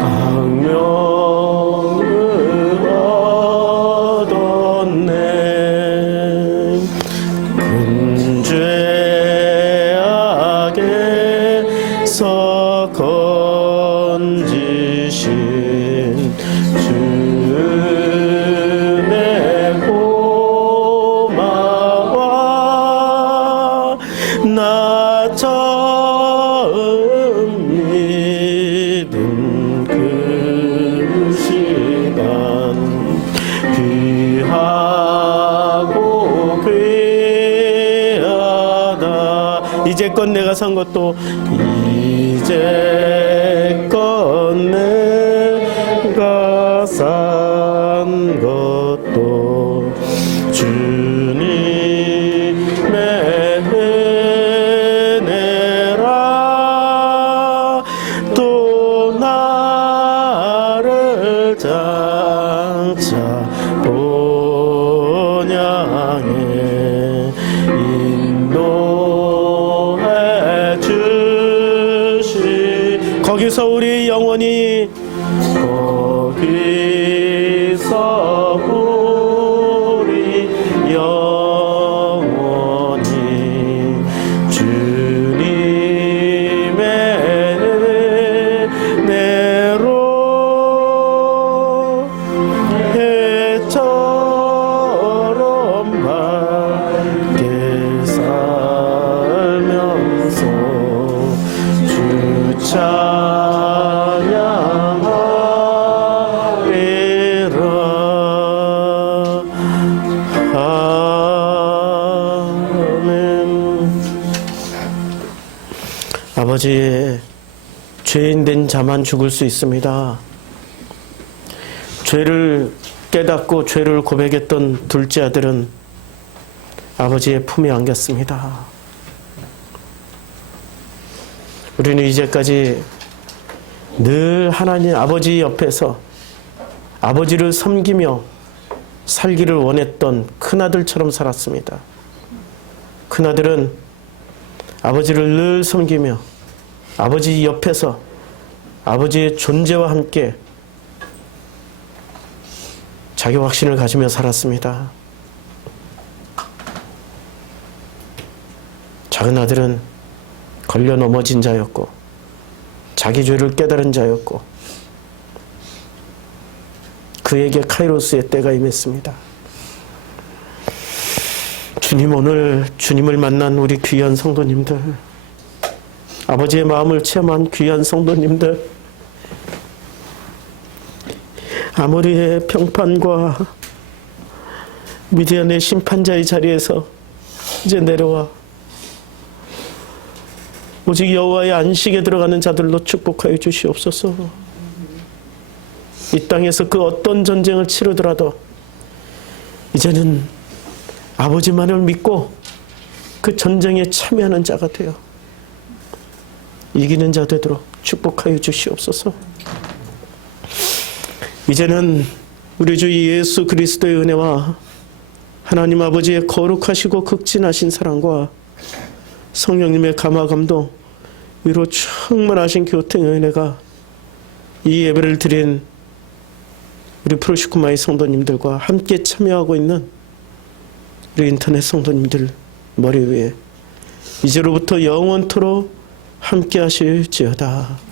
광명을 얻었네. 것도 이제껏 내가 산 것도 주님의 은혜라. 또 나를 장차 본향에 인도해 주시. 거기서 우리 영원히 거기서 우리 영원히 주님의 은혜로 해처럼 밝게 살면서 주 찬양하리라. 아멘. 아버지, 죄인 된 자만 죽을 수 있습니다. 죄를 깨닫고 죄를 고백했던 둘째 아들은 아버지의 품에 안겼습니다. 우리는 이제까지 늘 하나님 아버지 옆에서 아버지를 섬기며 살기를 원했던 큰아들처럼 살았습니다. 큰아들은 아버지를 늘 섬기며 아버지 옆에서 아버지의 존재와 함께 자기 확신을 가지며 살았습니다. 작은 아들은 걸려 넘어진 자였고 자기 죄를 깨달은 자였고 그에게 카이로스의 때가 임했습니다. 주님, 오늘 주님을 만난 우리 귀한 성도님들, 아버지의 마음을 체험한 귀한 성도님들, 아모리의 평판과 미디안의 심판자의 자리에서 이제 내려와 오직 여호와의 안식에 들어가는 자들로 축복하여 주시옵소서. 이 땅에서 그 어떤 전쟁을 치르더라도 이제는 아버지만을 믿고 그 전쟁에 참여하는 자가 되어 이기는 자 되도록 축복하여 주시옵소서. 이제는 우리 주 예수 그리스도의 은혜와 하나님 아버지의 거룩하시고 극진하신 사랑과 성령님의 감화 감동, 위로 충만하신 교통의 은혜가 이 예배를 드린 우리 프로시쿠마의 성도님들과 함께 참여하고 있는 우리 인터넷 성도님들 머리 위에 이제로부터 영원토록 함께 하실지어다.